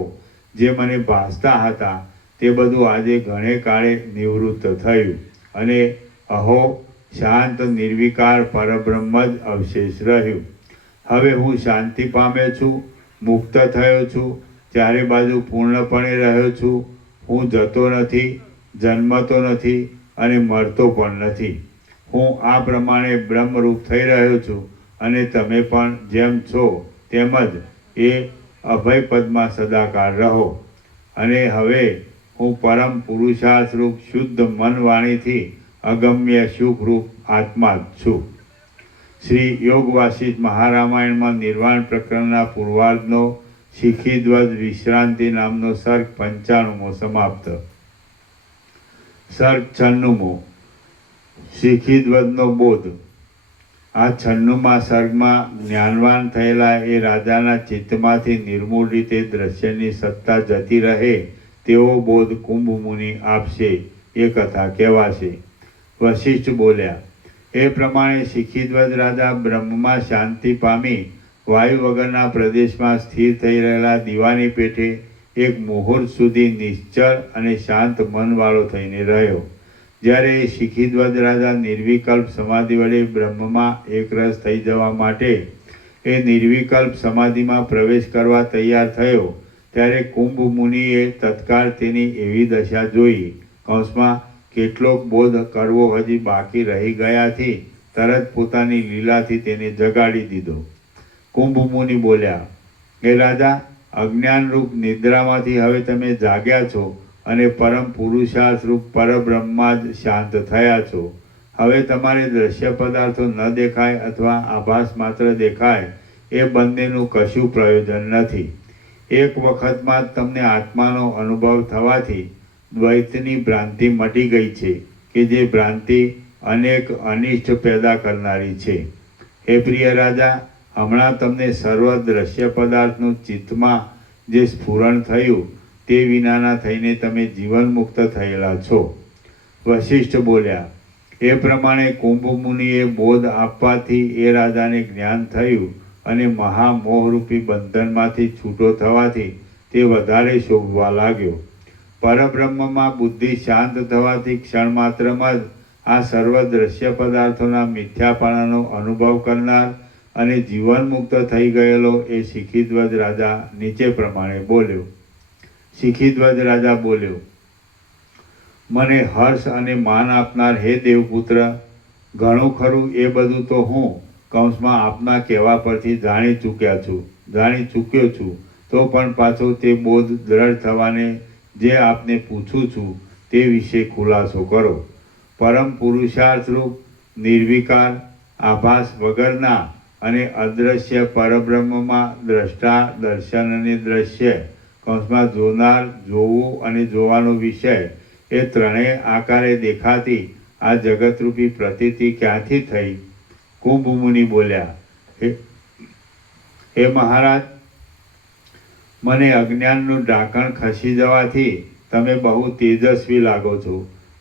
જે મને ભાસતા હતા તે બધું આજે ઘણે કાળે નિવૃત્ત થયું, અને અહો શાંત નિર્વિકાર પરબ્રહ્મ જ અવશેષ રહ્યું. હવે હું શાંતિ પામ્યો છું, મુક્ત થયો છું, ચારે બાજુ પૂર્ણપણે રહ્યો છું. હું જતો નથી, જન્મતો નથી અને મરતો પણ નથી. હું આ પ્રમાણે બ્રહ્મરૂપ થઈ રહ્યો છું, અને તમે પણ જેમ છો તેમ જ એ અભયપદમાં સદાકાળ રહો. અને હવે હું પરમ પુરુષાર્થરૂપ શુદ્ધ મન વાણીથી અગમ્ય સુખરૂપ આત્મા જ છું. શ્રી યોગ વાસિષ્ઠ મહારામાયણમાં નિર્વાણ પ્રકરણના પૂર્વાર્ધનો શિખીધ્વજ વિશ્રાંતિ નામનો સર્ગ 95મો સમાપ્ત. સર્ગ 96મો શિખીધ્વજનો બોધ. આ 96મા સર્ગમાં જ્ઞાનવાન થયેલા એ રાજાના ચિત્તમાંથી નિર્મૂળ રીતે દ્રશ્યની સત્તા જતી રહે તેવો બોધ કુંભ મુનિ આપશે એ કથા કહેવાશે. વશિષ્ઠ બોલ્યા, એ પ્રમાણે શિખીધ્વજ રાજા બ્રહ્મમાં શાંતિ પામી વાયુ વગરના પ્રદેશમાં સ્થિર થઈ રહેલા દીવાની પેઠે એક મુહૂર્ત સુધી નિશ્ચળ અને શાંત મનવાળો થઈને રહ્યો. જ્યારે એ શિખીધ્વજ રાજા નિર્વિકલ્પ સમાધિ વડે બ્રહ્મમાં એકરસ થઈ જવા માટે એ નિર્વિકલ્પ સમાધિમાં પ્રવેશ કરવા તૈયાર થયો, ત્યારે કુંભ મુનિએ તત્કાળ તેની એવી દશા જોઈ, કૌંસમાં કેટલોક બોધ કરવો હજી બાકી રહી ગયાથી તરત પોતાની લીલાથી તેને જગાડી દીધો. કુંભ મુનિ બોલ્યા, હે રાજા, અજ્ઞાનરૂપ નિદ્રામાંથી હવે તમે જાગ્યા છો અને પરમ પુરુષાર્થ રૂપ પરબ્રહ્મમાં જ શાંત થયા છો. હવે તમારે દ્રશ્ય પદાર્થો ન દેખાય અથવા આભાસ માત્ર દેખાય એ બંનેનું કશું પ્રયોજન નથી. એક વખતમાં જ તમને આત્માનો અનુભવ થવાથી દ્વૈતની ભ્રાંતિ મટી ગઈ છે કે જે ભ્રાંતિ અનેક અનિષ્ટ પેદા કરનારી છે. હે પ્રિય રાજા, હમણાં તમને સર્વ દ્રશ્ય પદાર્થનું ચિત્તમાં જે સ્ફુરણ થયું તે વિનાના થઈને તમે જીવન મુક્ત થયેલા છો. વશિષ્ઠ બોલ્યા, એ પ્રમાણે કુંભ મુનિએ બોધ આપવાથી એ રાજાને જ્ઞાન થયું અને મહામોહરૂપી બંધનમાંથી છૂટો થવાથી તે વધારે શોભવા લાગ્યો. પરબ્રહ્મમાં બુદ્ધિ શાંત થવાથી ક્ષણ માત્રમાં જ આ સર્વ દ્રશ્ય પદાર્થોના મિથ્યાપણાનો અનુભવ કરનાર અને જીવન મુક્ત થઈ ગયેલો એ શિખીધ્વજ રાજા નીચે પ્રમાણે બોલ્યો. શિખીધ્વજ રાજા બોલ્યો, મને હર્ષ અને માન આપનાર હે દેવપુત્ર, ઘણું ખરું એ બધું તો હું કૌંસમાં આપના કહેવા પરથી જાણી ચૂક્યો છું, તો પણ પાછો તે બોધ દ્રઢ થવાને જે આપને પૂછું છું તે વિશે ખુલાસો કરો. પરમ પુરુષાર્થ રૂપ નિર્વિકાર આભાસ વગરના અને અદ્રશ્ય પરબ્રહ્મમાં દ્રષ્ટા, દર્શન અને દ્રશ્ય કૌંસમાં જોનાર, જોવું અને જોવાનો વિષય એ ત્રણેય આકારે દેખાતી આ જગતરૂપી પ્રતીતિ ક્યાંથી થઈ? કુંભ મુનિ બોલ્યા, હે મહારાજ, મને અજ્ઞાનનું ઢાંકણ ખસી જવાથી તમે બહુ તેજસ્વી લાગો છો.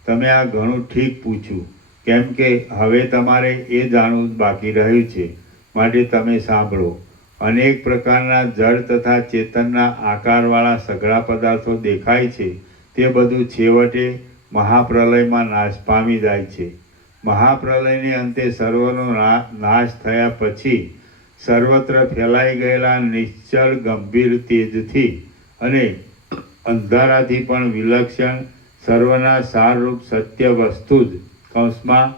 તમે આ ઘણું ઠીક પૂછ્યું, કેમ કે હવે તમારે એ જાણવું જ બાકી રહ્યું છે, માટે તમે સાંભળો. અનેક પ્રકારના જળ તથા ચેતનના આકારવાળા સઘળા પદાર્થો દેખાય છે તે બધું છેવટે મહાપ્રલયમાં નાશ પામી જાય છે. મહાપ્રલયને અંતે સર્વનો નાશ થયા પછી સર્વત્ર ફેલાઈ ગયેલા નિશ્ચળ ગંભીર તેજથી અને અંધારાથી પણ વિલક્ષણ સર્વના સારરૂપ સત્ય વસ્તુ જ કૌંસમાં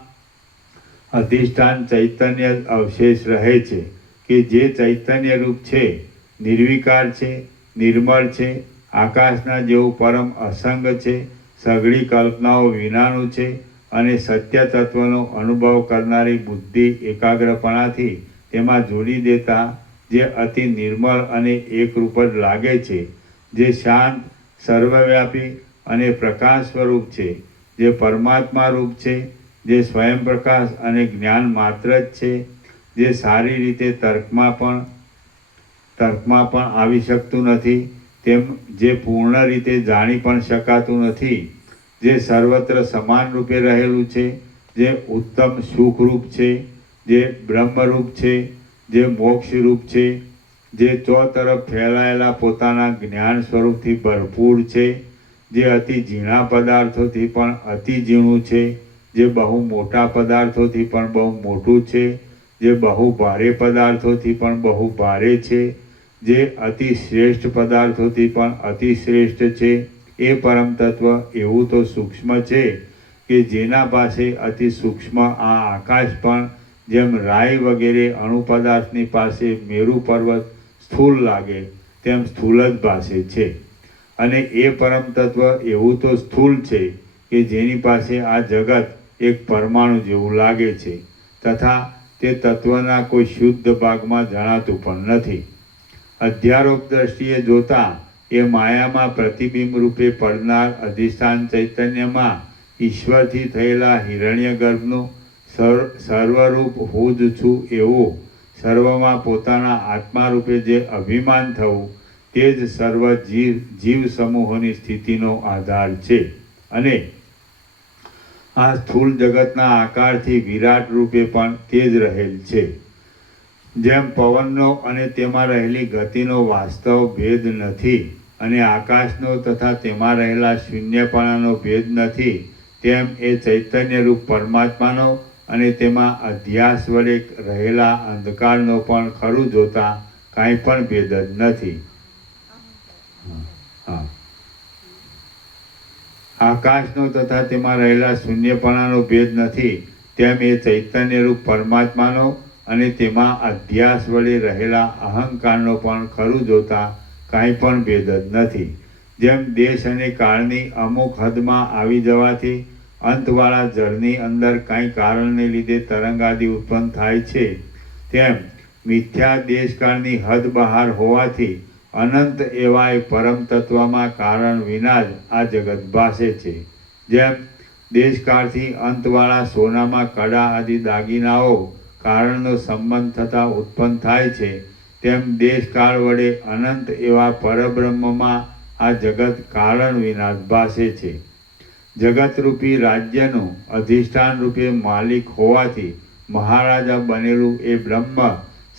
અધિષ્ઠાન ચૈતન્ય જ અવશેષ રહે છે, કે જે ચૈતન્ય રૂપ છે, નિર્વિકાર છે, નિર્મળ છે, આકાશના જેવું પરમ અસંગ છે, સઘળી કલ્પનાઓ વિનાનું છે અને સત્ય તત્વનો અનુભવ કરનારી બુદ્ધિ એકાગ્રપણાથી તેમાં જોડી દેતા જે અતિ નિર્મળ અને એકરૂપ જ લાગે છે, જે શાંત, સર્વવ્યાપી અને પ્રકાશ સ્વરૂપ છે, જે પરમાત્મા રૂપ છે, જે સ્વયં પ્રકાશ અને જ્ઞાન માત્ર જ છે, જે સારી રીતે તર્કમાં પણ આવી શકતું નથી, તેમ જે પૂર્ણ રીતે જાણી પણ શકાતું નથી, જે સર્વત્ર સમાન રૂપે રહેલું છે, જે ઉત્તમ સુખરૂપ છે, જે બ્રહ્મરૂપ છે, જે મોક્ષરૂપ છે, જે ચોતરફ ફેલાયેલા પોતાના જ્ઞાન સ્વરૂપથી ભરપૂર છે, જે અતિ ઝીણા પદાર્થોથી પણ અતિ ઝીણું છે, જે બહુ મોટા પદાર્થોથી પણ બહુ મોટું છે, જે બહુ ભારે પદાર્થોથી પણ બહુ ભારે છે, જે અતિ શ્રેષ્ઠ પદાર્થોથી પણ અતિ શ્રેષ્ઠ છે, એ પરમ તત્વ એવું તો સૂક્ષ્મ છે કે જેના પાસે અતિ સૂક્ષ્મ આ આકાશ પણ જેમ રાઈ વગેરે અણુ પદાર્થની પાસે મેરુ પર્વત સ્થૂળ લાગે તેમ સ્થૂળ જ ભાસે છે. અને એ પરમ તત્વ એવું તો સ્થૂળ છે કે જેની પાસે આ જગત એક પરમાણુ જેવું લાગે છે, તથા તે તત્વના કોઈ શુદ્ધ ભાગમાં જણાતું પણ નથી. અધ્યારોપ દ્રષ્ટિએ જોતા એ માયામાં પ્રતિબિંબ રૂપે પડનાર અધિષ્ઠાન ચૈતન્યમાં ઈશ્વરથી થયેલા હિરણ્ય ગર્ભનું સર્વરૂપ હું જ છું એવું સર્વમાં પોતાના આત્મા રૂપે જે અભિમાન થવું તે જ સર્વ જીવ સમૂહોની સ્થિતિનો આધાર છે. અને આ સ્થૂળ જગતના આકારથી વિરાટ રૂપે પણ તે જ રહેલ છે. જેમ પવનનો અને તેમાં રહેલી ગતિનો વાસ્તવ ભેદ નથી અને આકાશનો તથા તેમાં રહેલા શૂન્યપણાનો ભેદ નથી, તેમ એ ચૈતન્ય રૂપ પરમાત્માનો અને તેમાં અધ્યાસ વડે રહેલા અંધકારનો પણ ખરું જોતા કાંઈ પણ ભેદ જ નથી. હા, આકાશનો તથા તેમાં રહેલા શૂન્યપણાનો ભેદ નથી, તેમ એ ચૈતન્ય રૂપ પરમાત્માનો અને તેમાં અધ્યાસ વડે રહેલા અહંકારનો પણ ખરું જોતા કાંઈ પણ ભેદ જ નથી. જેમ દેશ અને કાળની અમુક હદમાં આવી જવાથી અંતવાળા જળની અંદર કાંઈ કારણને લીધે તરંગ આદિ ઉત્પન્ન થાય છે, તેમ મિથ્યા દેશકાળની હદ બહાર હોવાથી અનંત એવા એ પરમ તત્વમાં કારણ વિના જ આ જગત ભાસે છે. જેમ દેશકાળથી અંતવાળા સોનામાં કડા આદિ દાગીનાઓ કારણનો સંબંધ થતાં ઉત્પન્ન થાય છે, તેમ દેશકાળ વડે અનંત એવા પરબ્રહ્મમાં આ જગત કારણ વિના જ ભાસે છે. જગતરૂપી રાજ્યનું અધિષ્ઠાન રૂપે માલિક હોવાથી મહારાજા બનેલું એ બ્રહ્મ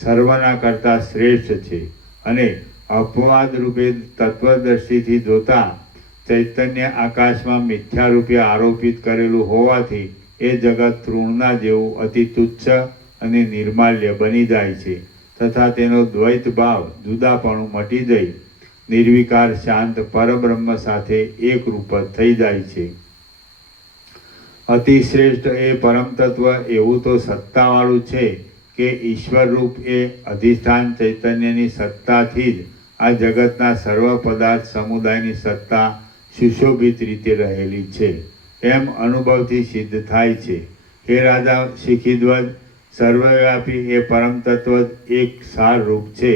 સર્વના કરતાં શ્રેષ્ઠ છે. અને અપવાદ રૂપે તત્વદ્રષ્ટિથી જોતા ચૈતન્ય આકાશમાં મિથ્યા રૂપે આરોપિત કરેલું હોવાથી એ જગત તૃણના જેવું અતિ તુચ્છ અને નિર્માલ્ય બની જાય છે, તથા તેનો દ્વૈત ભાવ જુદાપણું મટી જઈ નિર્વિકાર શાંત પરબ્રહ્મ સાથે એક રૂપ જ થઈ જાય છે. અતિશ્રેષ્ઠ એ પરમ તત્વ એવું તો સત્તાવાળું છે કે ઈશ્વર રૂપ એ અધિષ્ઠાન ચૈતન્યની સત્તાથી જ આ જગતના સર્વ પદાર્થ સમુદાયની સત્તા સુશોભિત રીતે રહેલી છે, એમ અનુભવથી સિદ્ધ થાય છે. હે રાજા શિખીધ્વજ, સર્વવ્યાપી એ પરમ તત્વ જ એક સાર રૂપ છે.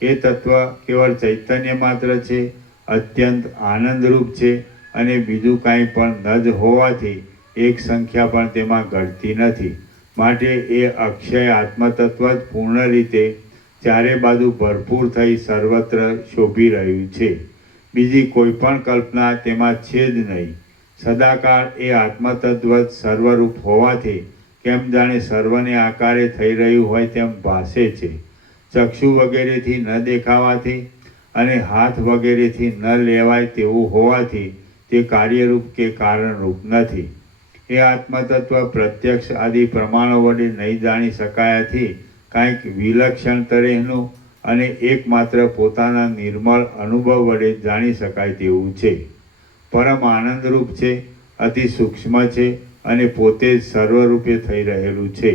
એ તત્વ કેવળ ચૈતન્ય માત્ર છે, અત્યંત આનંદરૂપ છે અને બીજું કાંઈ પણ ન જ હોવાથી એક સંખ્યા પણ તેમાં ઘટતી નથી. માટે એ અક્ષય આત્મતત્વ જ પૂર્ણ રીતે ચારે બાજુ ભરપૂર થઈ સર્વત્ર શોભી રહ્યું છે. બીજી કોઈ પણ કલ્પના તેમાં છે જ નહીં. સદાકાળ એ આત્મતત્વ જ સર્વરૂપ હોવાથી કેમ જાણે સર્વને આકારે થઈ રહ્યું હોય તેમ ભાસે છે. ચક્ષુ વગેરેથી ન દેખાવાથી અને હાથ વગેરેથી ન લેવાય તેવું હોવાથી તે કાર્યરૂપ કે કારણરૂપ નથી. એ આત્મતત્વ પ્રત્યક્ષ આદિ પ્રમાણો વડે નહીં જાણી શકાયાથી કાંઈક વિલક્ષણ તરેહનું અને એકમાત્ર પોતાના નિર્મળ અનુભવ વડે જાણી શકાય તેવું છે. પરમ આનંદરૂપ છે, અતિ સૂક્ષ્મ છે અને પોતે જ સર્વરૂપે થઈ રહેલું છે,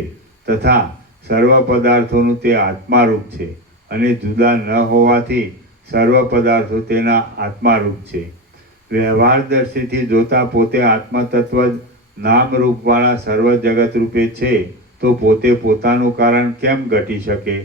તથા સર્વ પદાર્થોનું તે આત્મારૂપ છે અને જુદા ન હોવાથી સર્વ પદાર્થો તેના આત્મારૂપ છે. વ્યવહાર દ્રષ્ટિથી જોતા પોતે આત્મતત્વ જ નામરૂપવાળા સર્વ જગત રૂપે છે, તો પોતે પોતાનું કારણ કેમ ઘટી શકે?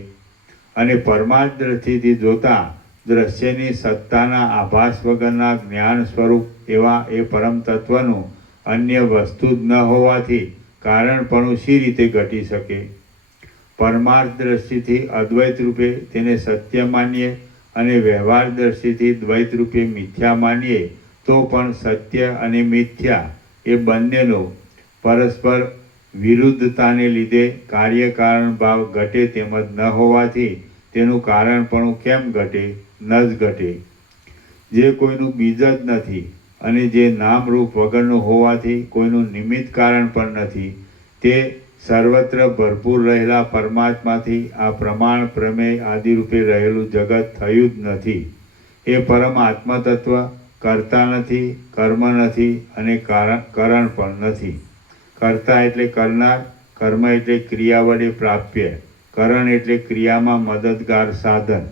અને પરમાર્થ દ્રષ્ટિથી જોતા દ્રશ્યની સત્તાના આભાસ વગરના જ્ઞાન સ્વરૂપ એવા એ પરમ તત્વનું અન્ય વસ્તુ જ ન હોવાથી કારણપણું શી રીતે ઘટી શકે? પરમાર્થ દ્રષ્ટિથી અદ્વૈત રૂપે તેને સત્ય માનીએ અને વ્યવહાર દ્રષ્ટિથી દ્વૈત રૂપે મિથ્યા માનીએ તો પણ સત્ય અને મિથ્યા એ બંનેનો પરસ્પર વિરુદ્ધતાને લીધે કાર્યકારણ ભાવ ઘટે તેમ જ ન હોવાથી તેનું કારણપણું કેમ ઘટે? ન જ ઘટે. જે કોઈનું બીજ જ નથી અને જે નામરૂપ વગરનું હોવાથી કોઈનું નિમિત્ત કારણ પણ નથી, તે સર્વત્ર ભરપૂર રહેલા પરમાત્માથી આ પ્રમાણ પ્રમેય આદિરૂપે રહેલું જગત થયું જ નથી. એ પરમ આત્મતત્વ કરતા નથી, કર્મ નથી અને કરણ પણ નથી. કર્તા એટલે કરનાર, કર્મ એટલે ક્રિયા વડે પ્રાપ્ય, કરણ એટલે ક્રિયામાં મદદગાર સાધન.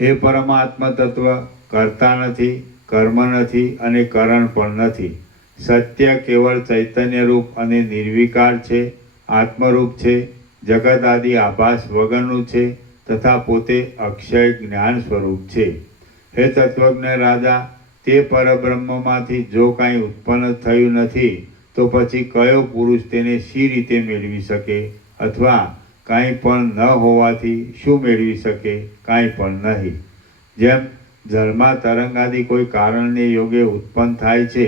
એ પરમાત્મ તત્વ કરતા નથી, કર્મ નથી અને કરણ પણ નથી. સત્ય કેવળ ચૈતન્ય રૂપ અને નિર્વિકાર છે, આત્મરૂપ છે, જગત આદિ આભાસ વગરનું છે તથા પોતે અક્ષય જ્ઞાન સ્વરૂપ છે. હે તત્વજ્ઞ રાજા, તે પરબ્રહ્મમાંથી જો કાંઈ ઉત્પન્ન થયું નથી તો પછી કયો પુરુષ તેને શી રીતે મેળવી શકે? અથવા કાંઈ પણ ન હોવાથી શું મેળવી શકે? કાંઈ પણ નહીં. જેમ જળમાં તરંગ આદિ કોઈ કારણને યોગે ઉત્પન્ન થાય છે,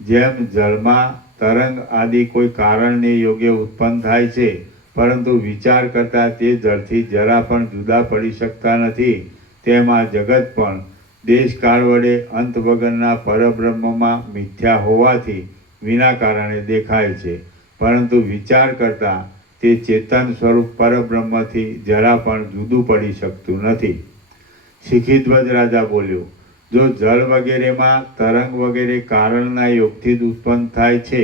જેમ જળમાં તરંગ આદિ કોઈ કારણને યોગે ઉત્પન્ન થાય છે, પરંતુ વિચાર કરતાં તે જળથી જરા પણ જુદા પડી શકતા નથી, તેમ આ જગત પણ દેશકાળ વડે અંત વગરના પરબ્રહ્મમાં મિથ્યા હોવાથી વિના કારણે દેખાય છે, પરંતુ વિચાર કરતાં તે ચેતન સ્વરૂપ પરબ્રહ્મથી જરા પણ જુદું પડી શકતું નથી. શિખીધ્વજ રાજા બોલ્યો, જો જળ વગેરેમાં તરંગ વગેરે કારણના યોગથી જ ઉત્પન્ન થાય છે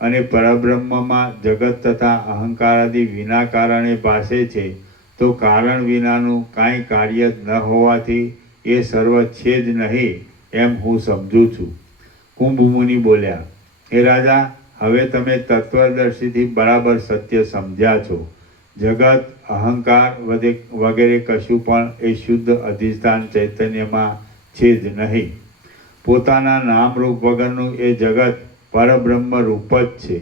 અને પરબ્રહ્મમાં જગત તથા અહંકાર આદિ વિના કારણે ભાસે છે, તો કારણ વિનાનું કાંઈ કાર્ય ન હોવાથી એ સર્વ છે જ નહીં એમ હું સમજું છું. કુંભ મુનિ બોલ્યા, હે રાજા, હવે તમે તત્વદર્શીથી બરાબર સત્ય સમજ્યા છો. જગત, અહંકાર વગેરે કશું પણ એ શુદ્ધ અધિષ્ઠાન ચૈતન્યમાં છે જ નહીં. પોતાના નામરૂપ વગરનું એ જગત પરબ્રહ્મ રૂપ જ છે.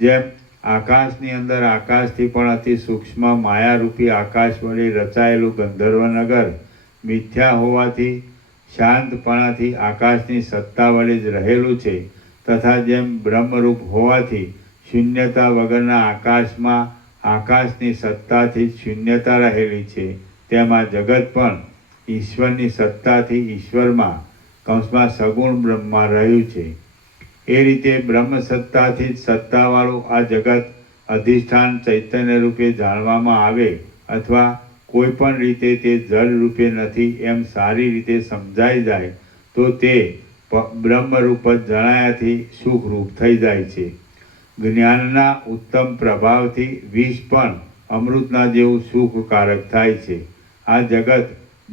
જેમ આકાશની અંદર આકાશથી પણ અતિ સૂક્ષ્મ માયારૂપી આકાશ વડે રચાયેલું ગંધર્વનગર મિથ્યા હોવાથી શાંતપણાથી આકાશની સત્તા વડે જ રહેલું છે, તથા જેમ બ્રહ્મરૂપ હોવાથી શૂન્યતા વગરના આકાશમાં આકાશની સત્તાથી જ શૂન્યતા રહેલી છે, તેમાં જગત પણ ઈશ્વરની સત્તાથી ઈશ્વરમાં કૌંસમાં સગુણ બ્રહ્મમાં રહ્યું છે. એ રીતે બ્રહ્મ સત્તાથી જ સત્તાવાળું આ જગત અધિષ્ઠાન ચૈતન્ય રૂપે જાણવામાં આવે અથવા કોઈ પણ રીતે તે જળ રૂપે નથી એમ સારી રીતે સમજાઈ જાય તો તે બ્રહ્મરૂપ જ જણાયાથી સુખરૂપ થઈ જાય છે. જ્ઞાનના ઉત્તમ પ્રભાવથી વિષ પણ અમૃતના જેવું સુખકારક થાય છે. આ જગત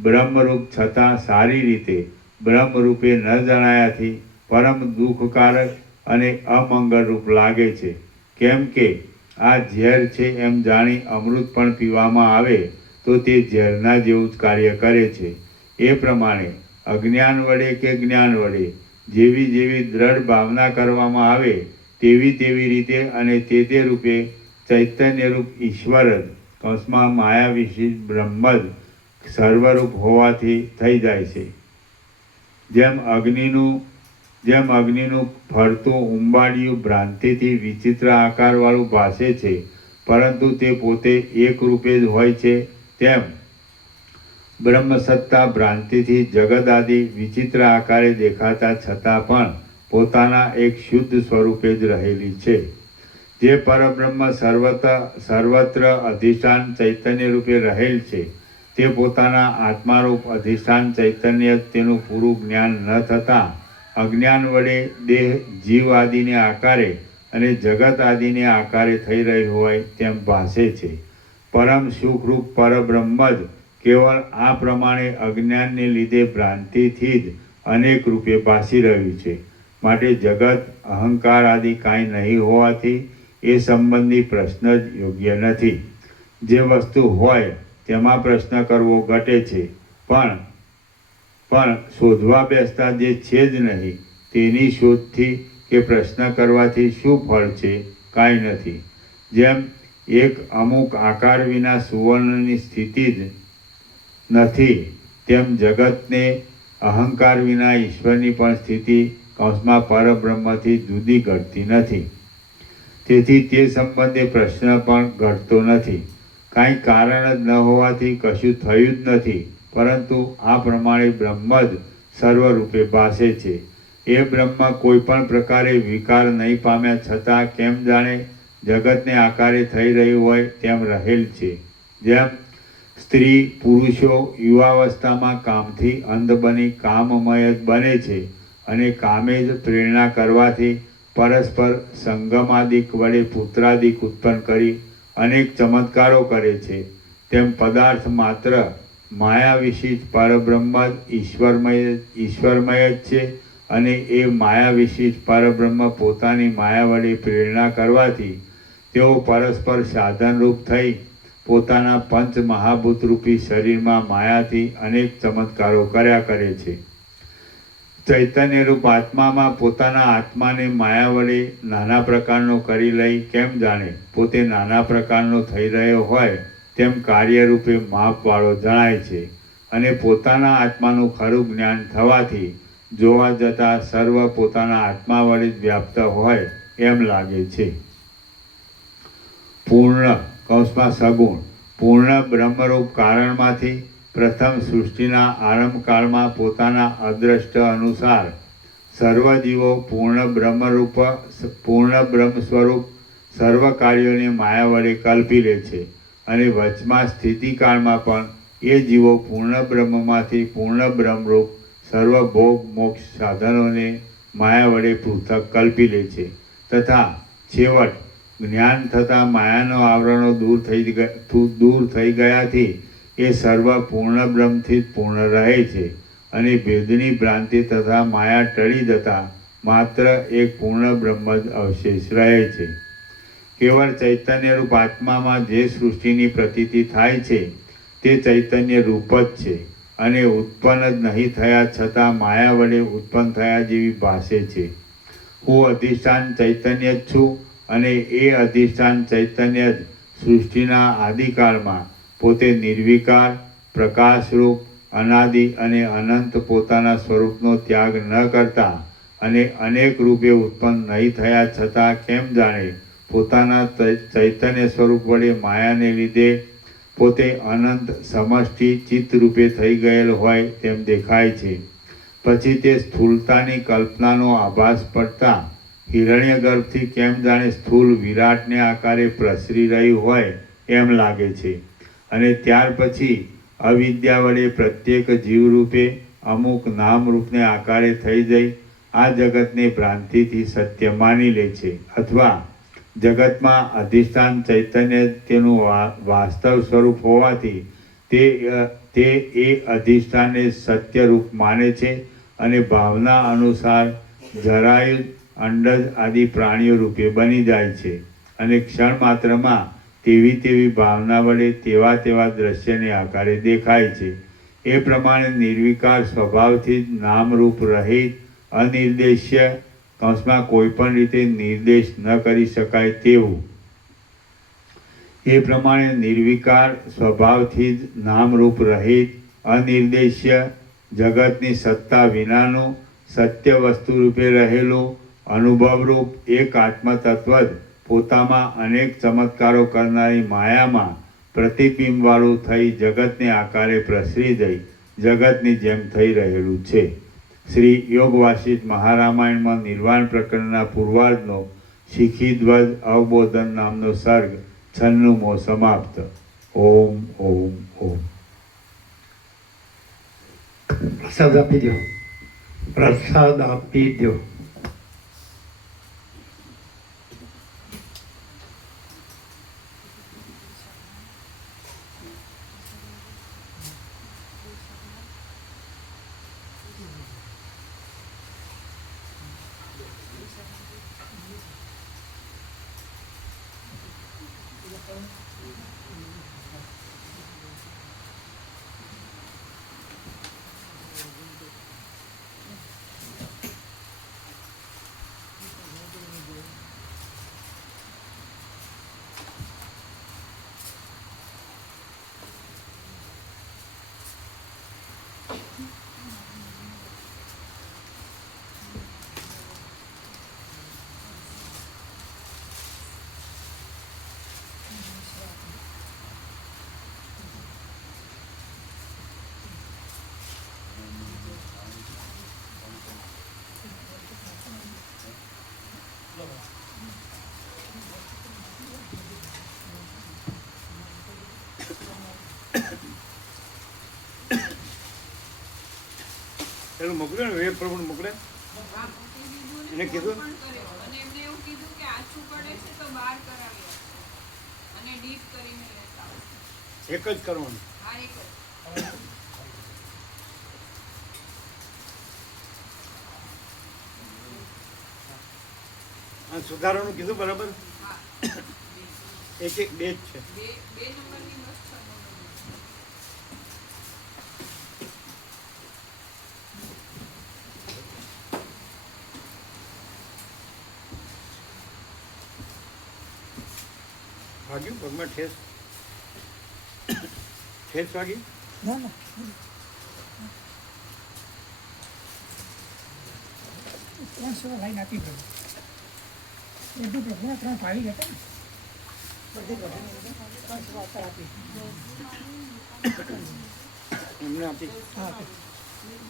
બ્રહ્મરૂપ છતાં સારી રીતે બ્રહ્મરૂપે ન જણાયાથી પરમ દુઃખકારક અને અમંગળરૂપ લાગે છે. કેમ કે આ ઝેર છે એમ જાણી અમૃત પણ પીવામાં આવે તો તે ઝેરના જેવું જ કાર્ય કરે છે. એ પ્રમાણે અજ્ઞાન વડે કે જ્ઞાન વડે જેવી જેવી દ્રઢ ભાવના કરવામાં આવે તેવી તેવી રીતે અને તે રૂપે ચૈતન્યરૂપ ઈશ્વર જ કૌંસમાં માયા વિશિષ્ટ બ્રહ્મ જ સર્વરૂપ હોવાથી થઈ જાય છે. જેમ અગ્નિનું ફરતું ઉંબાડિયું ભ્રાંતિથી વિચિત્ર આકારવાળું ભાસે છે, પરંતુ તે પોતે એક રૂપે જ હોય છે, તેમ બ્રહ્મસત્તા ભ્રાંતિથી જગત આદિ વિચિત્ર આકારે દેખાતા છતાં પણ પોતાના એક શુદ્ધ સ્વરૂપે જ રહેલી છે. જે પરબ્રહ્મ સર્વત્ર અધિષ્ઠાન ચૈતન્ય રૂપે રહેલ છે, તે પોતાના આત્મારૂપ અધિષ્ઠાન ચૈતન્ય તેનું પૂરું જ્ઞાન ન થતાં અજ્ઞાન વડે દેહ, જીવ આદિને આકારે અને જગત આદિને આકારે થઈ રહી હોય તેમ ભાસે છે. પરમ સુખરૂપ પરબ્રહ્મ જ કેવળ આ પ્રમાણે અજ્ઞાનને લીધે ભ્રાંતિથી જ અનેક રૂપે ભાસી રહ્યું છે. માટે જગત, અહંકાર આદિ કાંઈ નહીં હોવાથી એ સંબંધી પ્રશ્ન જ યોગ્ય નથી. જે વસ્તુ હોય તેમાં પ્રશ્ન કરવો ઘટે છે, પણ શોધવા બેસતા જે છે જ નહીં તેની શોધથી કે પ્રશ્ન કરવાથી શું ફળ છે? કાંઈ નથી. જેમ એક અમુક આકાર વિના સુવર્ણની સ્થિતિ જ નથી, તેમ જગતને અહંકાર વિના ઈશ્વરની પણ સ્થિતિ કૌંસમાં પરબ્રહ્મથી જુદી ઘટતી નથી. તેથી તે સંબંધે પ્રશ્ન પણ ઘટતો નથી. કાંઈ કારણ જ ન હોવાથી કશું થયું જ નથી, પરંતુ આ પ્રમાણે બ્રહ્મ જ સર્વરૂપે ભાસે છે. એ બ્રહ્મ કોઈ પણ પ્રકારે વિકાર નહીં પામ્યા છતાં કેમ જાણે જગતને આકારે થઈ રહ્યું હોય તેમ રહેલ છે. જેમ સ્ત્રી પુરુષો યુવાવસ્થામાં કામથી અંધ બની કામમય જ બને છે અને કામે જ પ્રેરણા કરવાથી પરસ્પર સંગમાદિક વડે પુત્રાદિક ઉત્પન્ન કરી અનેક ચમત્કારો કરે છે, તેમ પદાર્થ માત્ર માયા વિશિષ્ટ પરબ્રહ્મ જ ઈશ્વરમય જ છે અને એ માયા વિશિષ્ટ પરબ્રહ્મ પોતાની માયા વડે પ્રેરણા કરવાથી તેઓ પરસ્પર સાધનરૂપ થઈ પોતાના પંચ મહાભૂતરૂપી શરીરમાં માયાથી અનેક ચમત્કારો કર્યા કરે છે. ચૈતન્યરૂપ આત્મામાં પોતાના આત્માને માયા વડે નાના પ્રકારનો કરી લઈ કેમ જાણે પોતે નાના પ્રકારનો થઈ રહ્યો હોય તેમ કાર્યરૂપે માપવાળો જણાય છે અને પોતાના આત્માનું ખરું જ્ઞાન થવાથી જોવા જતાં સર્વ પોતાના આત્મા વડે જ વ્યાપ્ત હોય એમ લાગે છે. પૂર્ણ કૌંસમાં સગુણ પૂર્ણ બ્રહ્મરૂપ કારણમાંથી પ્રથમ સૃષ્ટિના આરંભકાળમાં પોતાના અદ્રષ્ટ અનુસાર સર્વ જીવો પૂર્ણ બ્રહ્મ સ્વરૂપ સર્વ કાર્યોને માયા વડે કલ્પી લે છે અને વચમાં સ્થિતિકાળમાં પણ એ જીવો પૂર્ણ બ્રહ્મમાંથી પૂર્ણ બ્રહ્મરૂપ સર્વ ભોગ મોક્ષ સાધનોને માયા વડે પૃથક કલ્પી લે છે તથા છેવટ જ્ઞાન થતાં માયાનો આવરણો દૂર થઈ ગયાથી એ સર્વ પૂર્ણ બ્રહ્મથી જ પૂર્ણ રહે છે અને ભેદની ભ્રાંતિ તથા માયા ટળી જતાં માત્ર એક પૂર્ણ બ્રહ્મ જ અવશેષ રહે છે. કેવળ ચૈતન્યરૂપ આત્મામાં જે સૃષ્ટિની પ્રતીતિ થાય છે તે ચૈતન્ય રૂપ જ છે અને ઉત્પન્ન જ નહીં થયા છતાં માયા વડે ઉત્પન્ન થયા જેવી ભાસે છે. હું અધિષ્ઠાન ચૈતન્ય જ છું અને એ અધિષ્ઠાન ચૈતન્ય જ સૃષ્ટિના આદિકાળમાં પોતે નિર્વિકાર પ્રકાશરૂપ અનાદિ અને અનંત પોતાના સ્વરૂપનો ત્યાગ ન કરતા અને અનેક રૂપે ઉત્પન્ન નહીં થયા છતાં કેમ જાણે પોતાના ચૈતન્ય સ્વરૂપ વડે માયાને લીધે પોતે અનંત સમષ્ટિ ચિત્ત રૂપે થઈ ગયેલ હોય તેમ દેખાય છે. પછી તે સ્થૂળતાની કલ્પનાનો આભાસ પડતા હિરણ્ય ગર્ભથી કેમ જાણે સ્થૂળ વિરાટને આકારે પ્રસરી રહ્યું હોય એમ લાગે છે અને ત્યાર પછી અવિદ્યા વડે પ્રત્યેક જીવરૂપે અમુક નામરૂપને આકારે થઈ જઈ આ જગતને ભ્રાંતિથી સત્ય માની લે છે અથવા જગતમાં અધિષ્ઠાન ચૈતન્ય તેનું વાસ્તવ સ્વરૂપ હોવાથી તે એ અધિષ્ઠાનને સત્યરૂપ માને છે અને ભાવના અનુસાર જરાયુ અંડજ આદિ પ્રાણીઓ રૂપે બની જાય છે અને ક્ષણ માત્રમાં તેવી ભાવના વડે તેવા દ્રશ્યને આકારે દેખાય છે. એ પ્રમાણે નિર્વિકાર સ્વભાવથી જ નામરૂપ રહિત અનિર્દેશ્ય કૌંસમાં કોઈ પણ રીતે નિર્દેશ ન કરી શકાય તેવું એ પ્રમાણે નિર્વિકાર સ્વભાવથી જ નામરૂપ રહિત અનિર્દેશ્ય જગતની સત્તા વિનાનું સત્ય વસ્તુ રૂપે રહેલું અનુભવરૂપ એક આત્મતત્વ જ પોતામાં અનેક ચમત્કારો કરનારી માયામાં પ્રતિબિંબવાળું થઈ જગતને આકારે પ્રસરી જઈ જગતની જેમ થઈ રહેલું છે. શ્રી યોગ વાસિષ્ઠ મહારામાયણમાં નિર્વાણ પ્રકરણના પૂર્વાર્ધનો શિખીધ્વજ અવબોધન નામનો સર્ગ 96મો સમાપ્ત. ઓમ ઓમ ઓમ. પ્રસાદ આપી દો, પ્રસાદ આપી દો. પેલું મોકલ્યું ને વેબ પ્રભુ મોકલે એને કીધું અને એમને એવું કીધું કે આછું પડે છે તો બહાર કરાવી આપો અને ડીપ કરીને લેતા આવો. એક જ કરવાનું. હા, એક જ. આ સુધારવાનું કીધું બરાબર. હા, એક બે જ છે. બે નંબરની બસ 6 નંબરની. વાગ્યું પગમાં ઠેસ વાગી? ના ના ત્રણ સેવા લાઈન આપી ગયું બધું પ્રભુના 3 ફાવી ગયા ને બધી પ્રભુને 3 સેવા આપી એમને આપી હા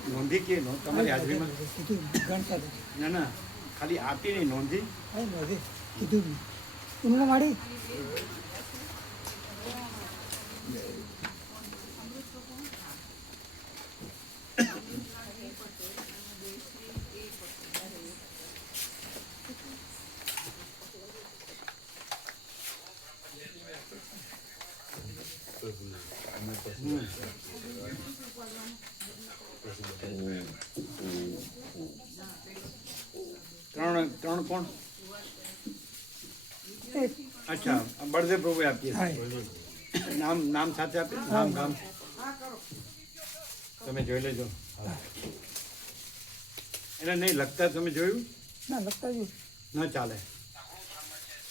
નોંધી કે તમારી હાજરીમાં કીધું ગણતા હતા. ના ના ખાલી આપી નહીં નોંધી હા નોંધે કીધું ઉમરા માડી ત્રણ કોણ એક અચ્છા બળદેવ પ્રભુએ આપીએ હા. નામ સાથે આપીએ નામ ગામ તમે જોઈ લેજો એટલે નહીં લખતા તમે જોયું ના લખતા જ ન ચાલે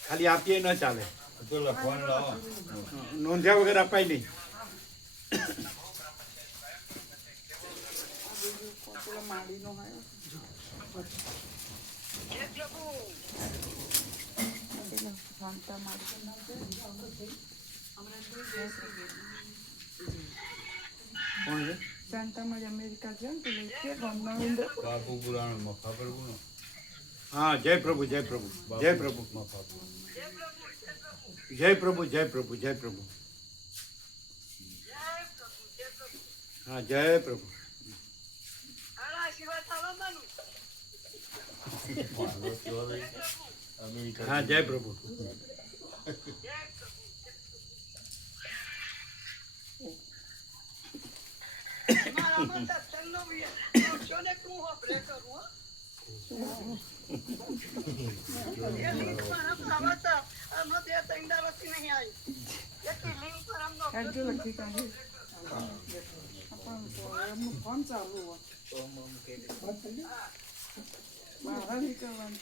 ખાલી આપીએ ન ચાલે તો લખવાનું લાવો નોંધ્યા વગર અપાય નહીં કોણ છે શાંતામાં અમેરિકા છે ને પેલું છે નરેન્દ્ર બાપુ પુરાણ મફા પ્રભુનો હા જય પ્રભુ જય પ્રભુ જય પ્રભુ મફા પ્રભુ જય પ્રભુ જય પ્રભુ જય પ્રભુ હા જય પ્રભુ હા જય પ્રભુ ફોન ચાલુ બહાર નીકળવાનું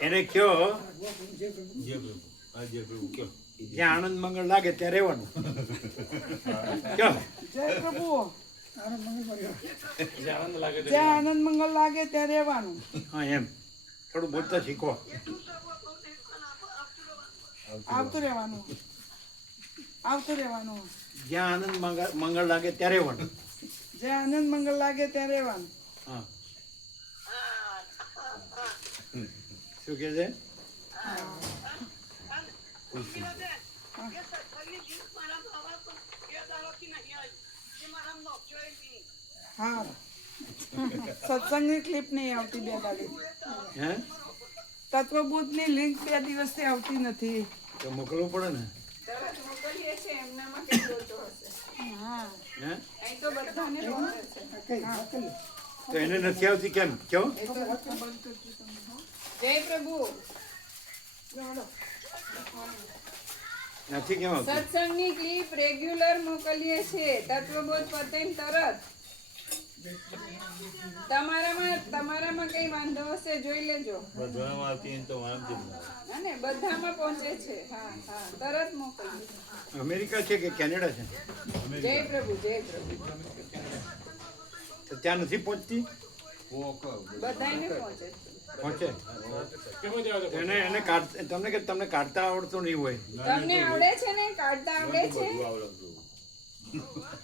એને કયો જય પ્રભુ હા જય પ્રભુ કયો જ્યાં આનંદ મંગળ લાગે ત્યાં રહેવાનું કયો જય પ્રભુ આનંદ મંગળ કર્યો જ્યાં આનંદ મંગળ લાગે ત્યાં રહેવાનું હા એમ થોડું બોલતા શીખો આવતું રહેવાનું જ્યાં આનંદ મંગળ લાગે ત્યાં રહેવાનું જ્યાં આનંદ મંગળ લાગે ત્યાં રહેવાનું હા શું કે છે હા સત્સંગની ક્લિપ નહીં આવતી 2 દાડી હે તત્વબોધની લિંક 2 દિવસથી આવતી નથી તો મોકલવું પડે ને હા હે અહીં તો બધાને પહોંચે છે કઈ મોકલી તો એને નથી આવતી કેમ કયો એ તો બંધ કરજો તમે હો. જય પ્રભુ નથી કેમ આવતી સત્સંગની ક્લિપ રેગ્યુલર મોકલીએ છીએ તત્વબોધ પતે ને તરત તમારામાં કઈ વાંધો હશે જોઈ લેજો બધામાં આવતી તો વાંધો અને બધામાં પહોંચે છે હા હા તરત મોકલીએ અમેરિકા છે કે કેનેડા છે જય પ્રભુ તો ત્યાં નથી પહોંચતી બધાને પહોંચે છે પહોંચે એને તમને કે તમને કાઢતા આવડતું નહીં હોય તમને આવડે છે ને કાઢતા આવડે છે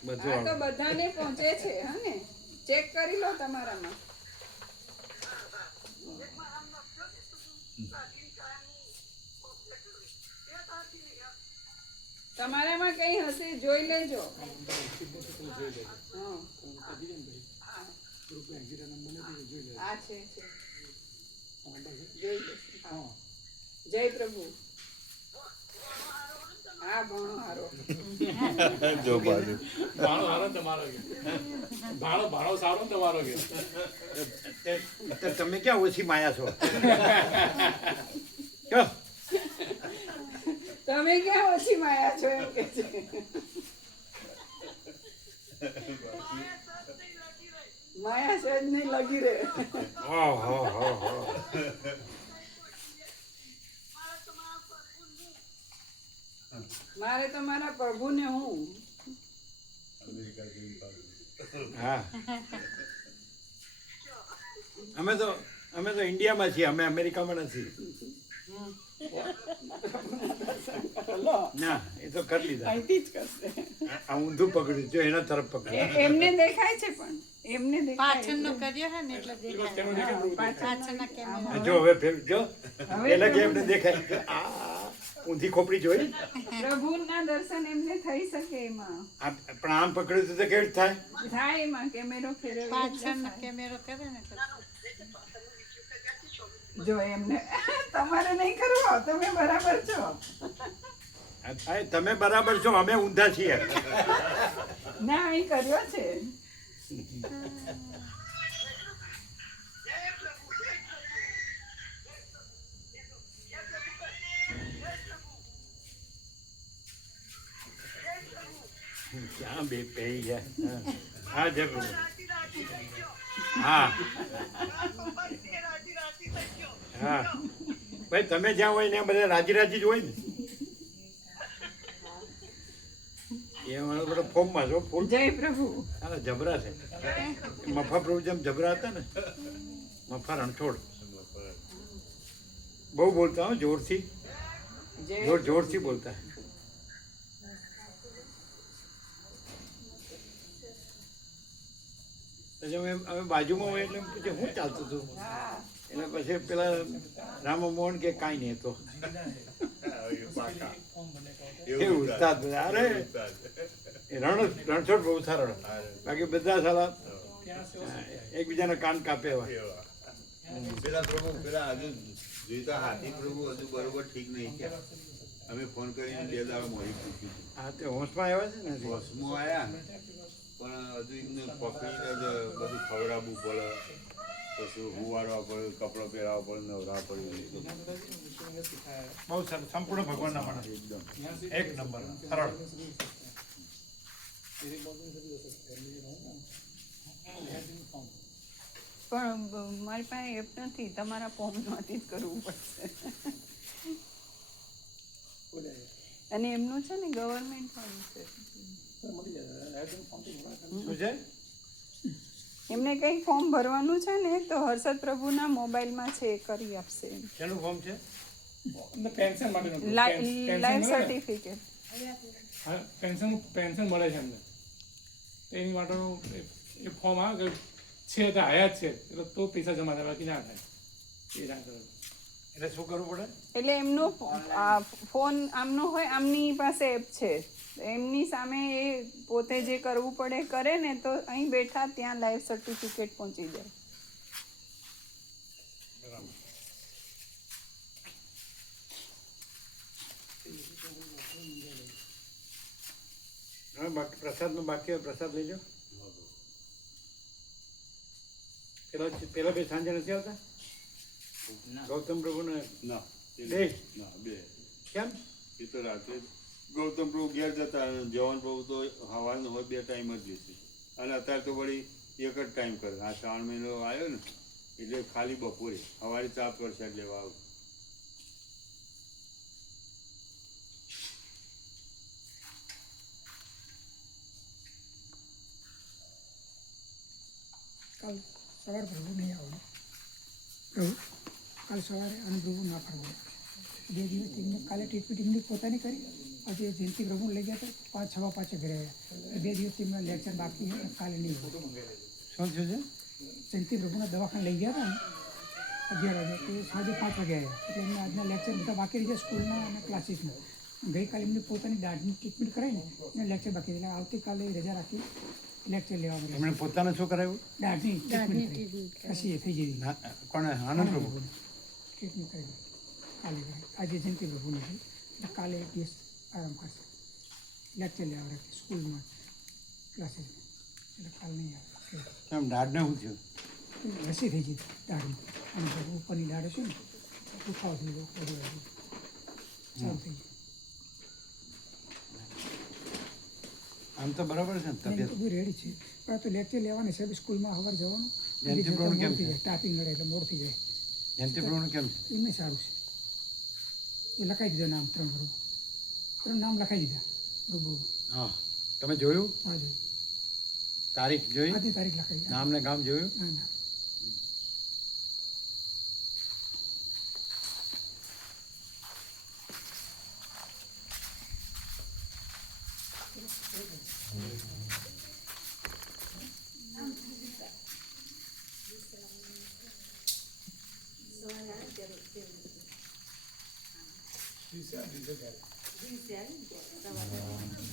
બધું હા તો આવડે બધાને પહોંચે છે હા ને ચેક કરી લો તમારામાં તમારામાં કઈ હશે જોઈ લેજો હા. આ છે જોઈ લે હા. જય પ્રભુ હા ઘણો સારો જો બાજુ ભાણો સારો તમારો કે ભાણો સારો તમારો કે તો તમે ક્યાં ઓછી માયા છો કયો તમે ક્યાં ઓછી માયા છો એમ કે છે માયા સહેજ નહીં લગી રહે ઓહો હો હો મારે તો મારા પ્રભુને હું હા અમે તો ઇન્ડિયામાં છીએ અમે અમેરિકામાં નથી લો ના એ તો કરી લીધા. અહીંથી જ કરશે. આ ઊંધું પકડ્યું જો એના તરફ પકડ્યું. એમને દેખાય છે પણ એમને દેખાય પાછળનો કર્યો હે ને એટલે દેખાય. પાછળના કેમેરા. જો હવે જો હવે એના કે એમને દેખાય આ ઊંધી ખોપડી જોઈ. પ્રભુના દર્શન એમને થઈ શકે એમાં પણ આમ પકડ્યું તો કેવી રીતે થાય? થાય એમાં કેમેરો ફેરવે પાછળનો કેમેરો કરે ને એટલે જો એમને તમારે નહીં કરવો તમે બરાબર છો. આ તમે બરાબર છો, અમે ઊંધા છીએ. ના અહીં કર્યો છે. ક્યાં બે પહી ગયા? હા જય પ્રભુ. હા હા ભાઈ તમે જ્યાં હોય ને બધા રાજી રાજી જ હોય ને. એ મારો બધો ફોર્મમાં છો ફૂલ. જય પ્રભુ. હા જબરા છે. મફા પ્રભુ જેમ જબરા હતા ને, મફા રણછોડ બહુ બોલતા હો, જોરથી જોરથી બોલતા. પછી અમે બાજુમાં હોય એટલે પૂછે શું ચાલતું હતું, એટલે પછી પેલા રામમોહન કે કાંઈ નહીં તો એ ઉસ્તાદ બધા. અરે એ રણછોડ બહુ સારો, બાકી બધા સાલા એકબીજાના કાન કાપે એવા. પેલા પ્રભુ પેલા હજુ જોઈતા હાથી પ્રભુ હજુ બરોબર ઠીક નહીં થયા. અમે ફોન કરીને 2 દાડા મોડી પૂછ્યું. હા તે હોંશમાં આવ્યા છે ને. બસમાં આવ્યા પણ હજુ એમને પકડીને જ બધું ખવડાવવું પડે, પછી હુવાડવા પડે, કપડાં પહેરાવવા પડે, નવરાવવા પડે. બહુ સરસ, સંપૂર્ણ ભગવાનના માણસ, એકદમ એક નંબર સરળ. પણ મારી પાસે એપ નથી, તમારા ફોર્મમાંથી જ કરવું પડશે. અને એમનું છે ને ગવર્મેન્ટ ફોર્મ છે. શું છે? એમને કંઈક ફોર્મ ભરવાનું છે ને તો હર્ષદ પ્રભુના મોબાઈલમાં છે, એ કરી આપશે. શેનું ફોર્મ છે? પેન્શન માટેનું લાઈફ સર્ટિફિકેટ. પેન્શન મળે છે એમને, તો એની માટેનું એ ફોર્મ આવે કે છે તો હયાત છે એટલે તો પૈસા જમા થાય, બાકી ના થાય. એ ના કરે એટલે શું કરવું પડે? એટલે એમનો ફોન આમનો હોય, આમની પાસે એપ છે, એમની સામે એ પોતે જે કરવું પડે કરે ને તો અહીં બેઠા ત્યાં લાઈફ સર્ટિફિકેટ પહોંચી જાય. હા બાકી પ્રસાદનું બાકી હોય, પ્રસાદ લઈ જાઓ. પેલા બે સાંજે નથી આવતા ગૌતમ પ્રભુને? ના બે ના બે કેમ? એ તો રાત્રે ગૌતમ પ્રભુ ઘેર જતા, જવાન પ્રભુ તો સવારનો હોય 2 ટાઈમ જ લેશે. અને અત્યારે તો વળી એક જ ટાઈમ કરે. આ 3 મહિનો આવ્યો ને એટલે ખાલી બપોરે સવારે 4 પ્રસાદ લેવા આવું. કાલ સવારે પ્રભુ નહીં આવવાનું. પ્રભુ કાલ સવારે અને પ્રભુ ના ફરવાનું. 2 દિવસ એમને કાલે ટ્રીટમેન્ટ એમની પોતાની કરી. આજે જયંતિ પ્રભુ લઈ ગયા તો 5 સવા 5 ઘરે આવ્યા. 2 દિવસ એમના લેક્ચર બાકી છે, કાલે નહીં હોય. શું થયું છે? જયંતિ પ્રભુના દવાખાને લઈ ગયા હતા ને 11 વાગે, એ સાંજે 5 વાગે આવ્યા. એટલે એમને આજના લેક્ચર બધા બાકી રહી ગયા સ્કૂલના અને ક્લાસીસના. ગઈકાલે એમની પોતાની દાઢની ટ્રીટમેન્ટ કરાવીને એને લેક્ચર બાકી, એટલે આવતીકાલે રજા રાખી લેક્ચર લેવા મળે. એમણે પોતાને શું કરાવ્યું? દાઢની ટ્રીટમેન્ટ પછી એ થઈ ગઈ. કોણે? આનંદ પ્રભુ ટ્રીટમેન્ટ કરી કાલે આજે જયંતિ પ્રભુની છે, એટલે કાલે 1 દિવસ આરામ કરશે. લેક્ચર લેવા રાખે સ્કૂલમાં ક્લાસીસમાં, એટલે કાલ નહીં આવે. કેમ દાઢને શું થયું? રસી થઈ ગઈ દાઢની, અને ઉપરની દાઢ છે ને દુખાવો થઈ ગયો, બધું સારું થઈ ગયું. આમ તો બરાબર છે ને તબિયત? બધું રેડી છે, પણ આ તો લેક્ચર લેવાની છે સ્કૂલમાં સવારે જવાનું. જયંતિ પ્રભુનું કેમ છે? ટાઈપિંગ કરે એટલે મોડ થઈ જાય. જયંતિ પ્રભુનું કેમ છે? એમને સારું છે, એ લખાઈ દીધા નામ 3 નામ લખાઈ દીધા રૂબરૂ. હા તમે જોયું? હા જોયું, તારીખ જોઈ? આજની તારીખ લખાઈ. નામ ને ગામ જોયું? ના ના દિવસે ત્યારે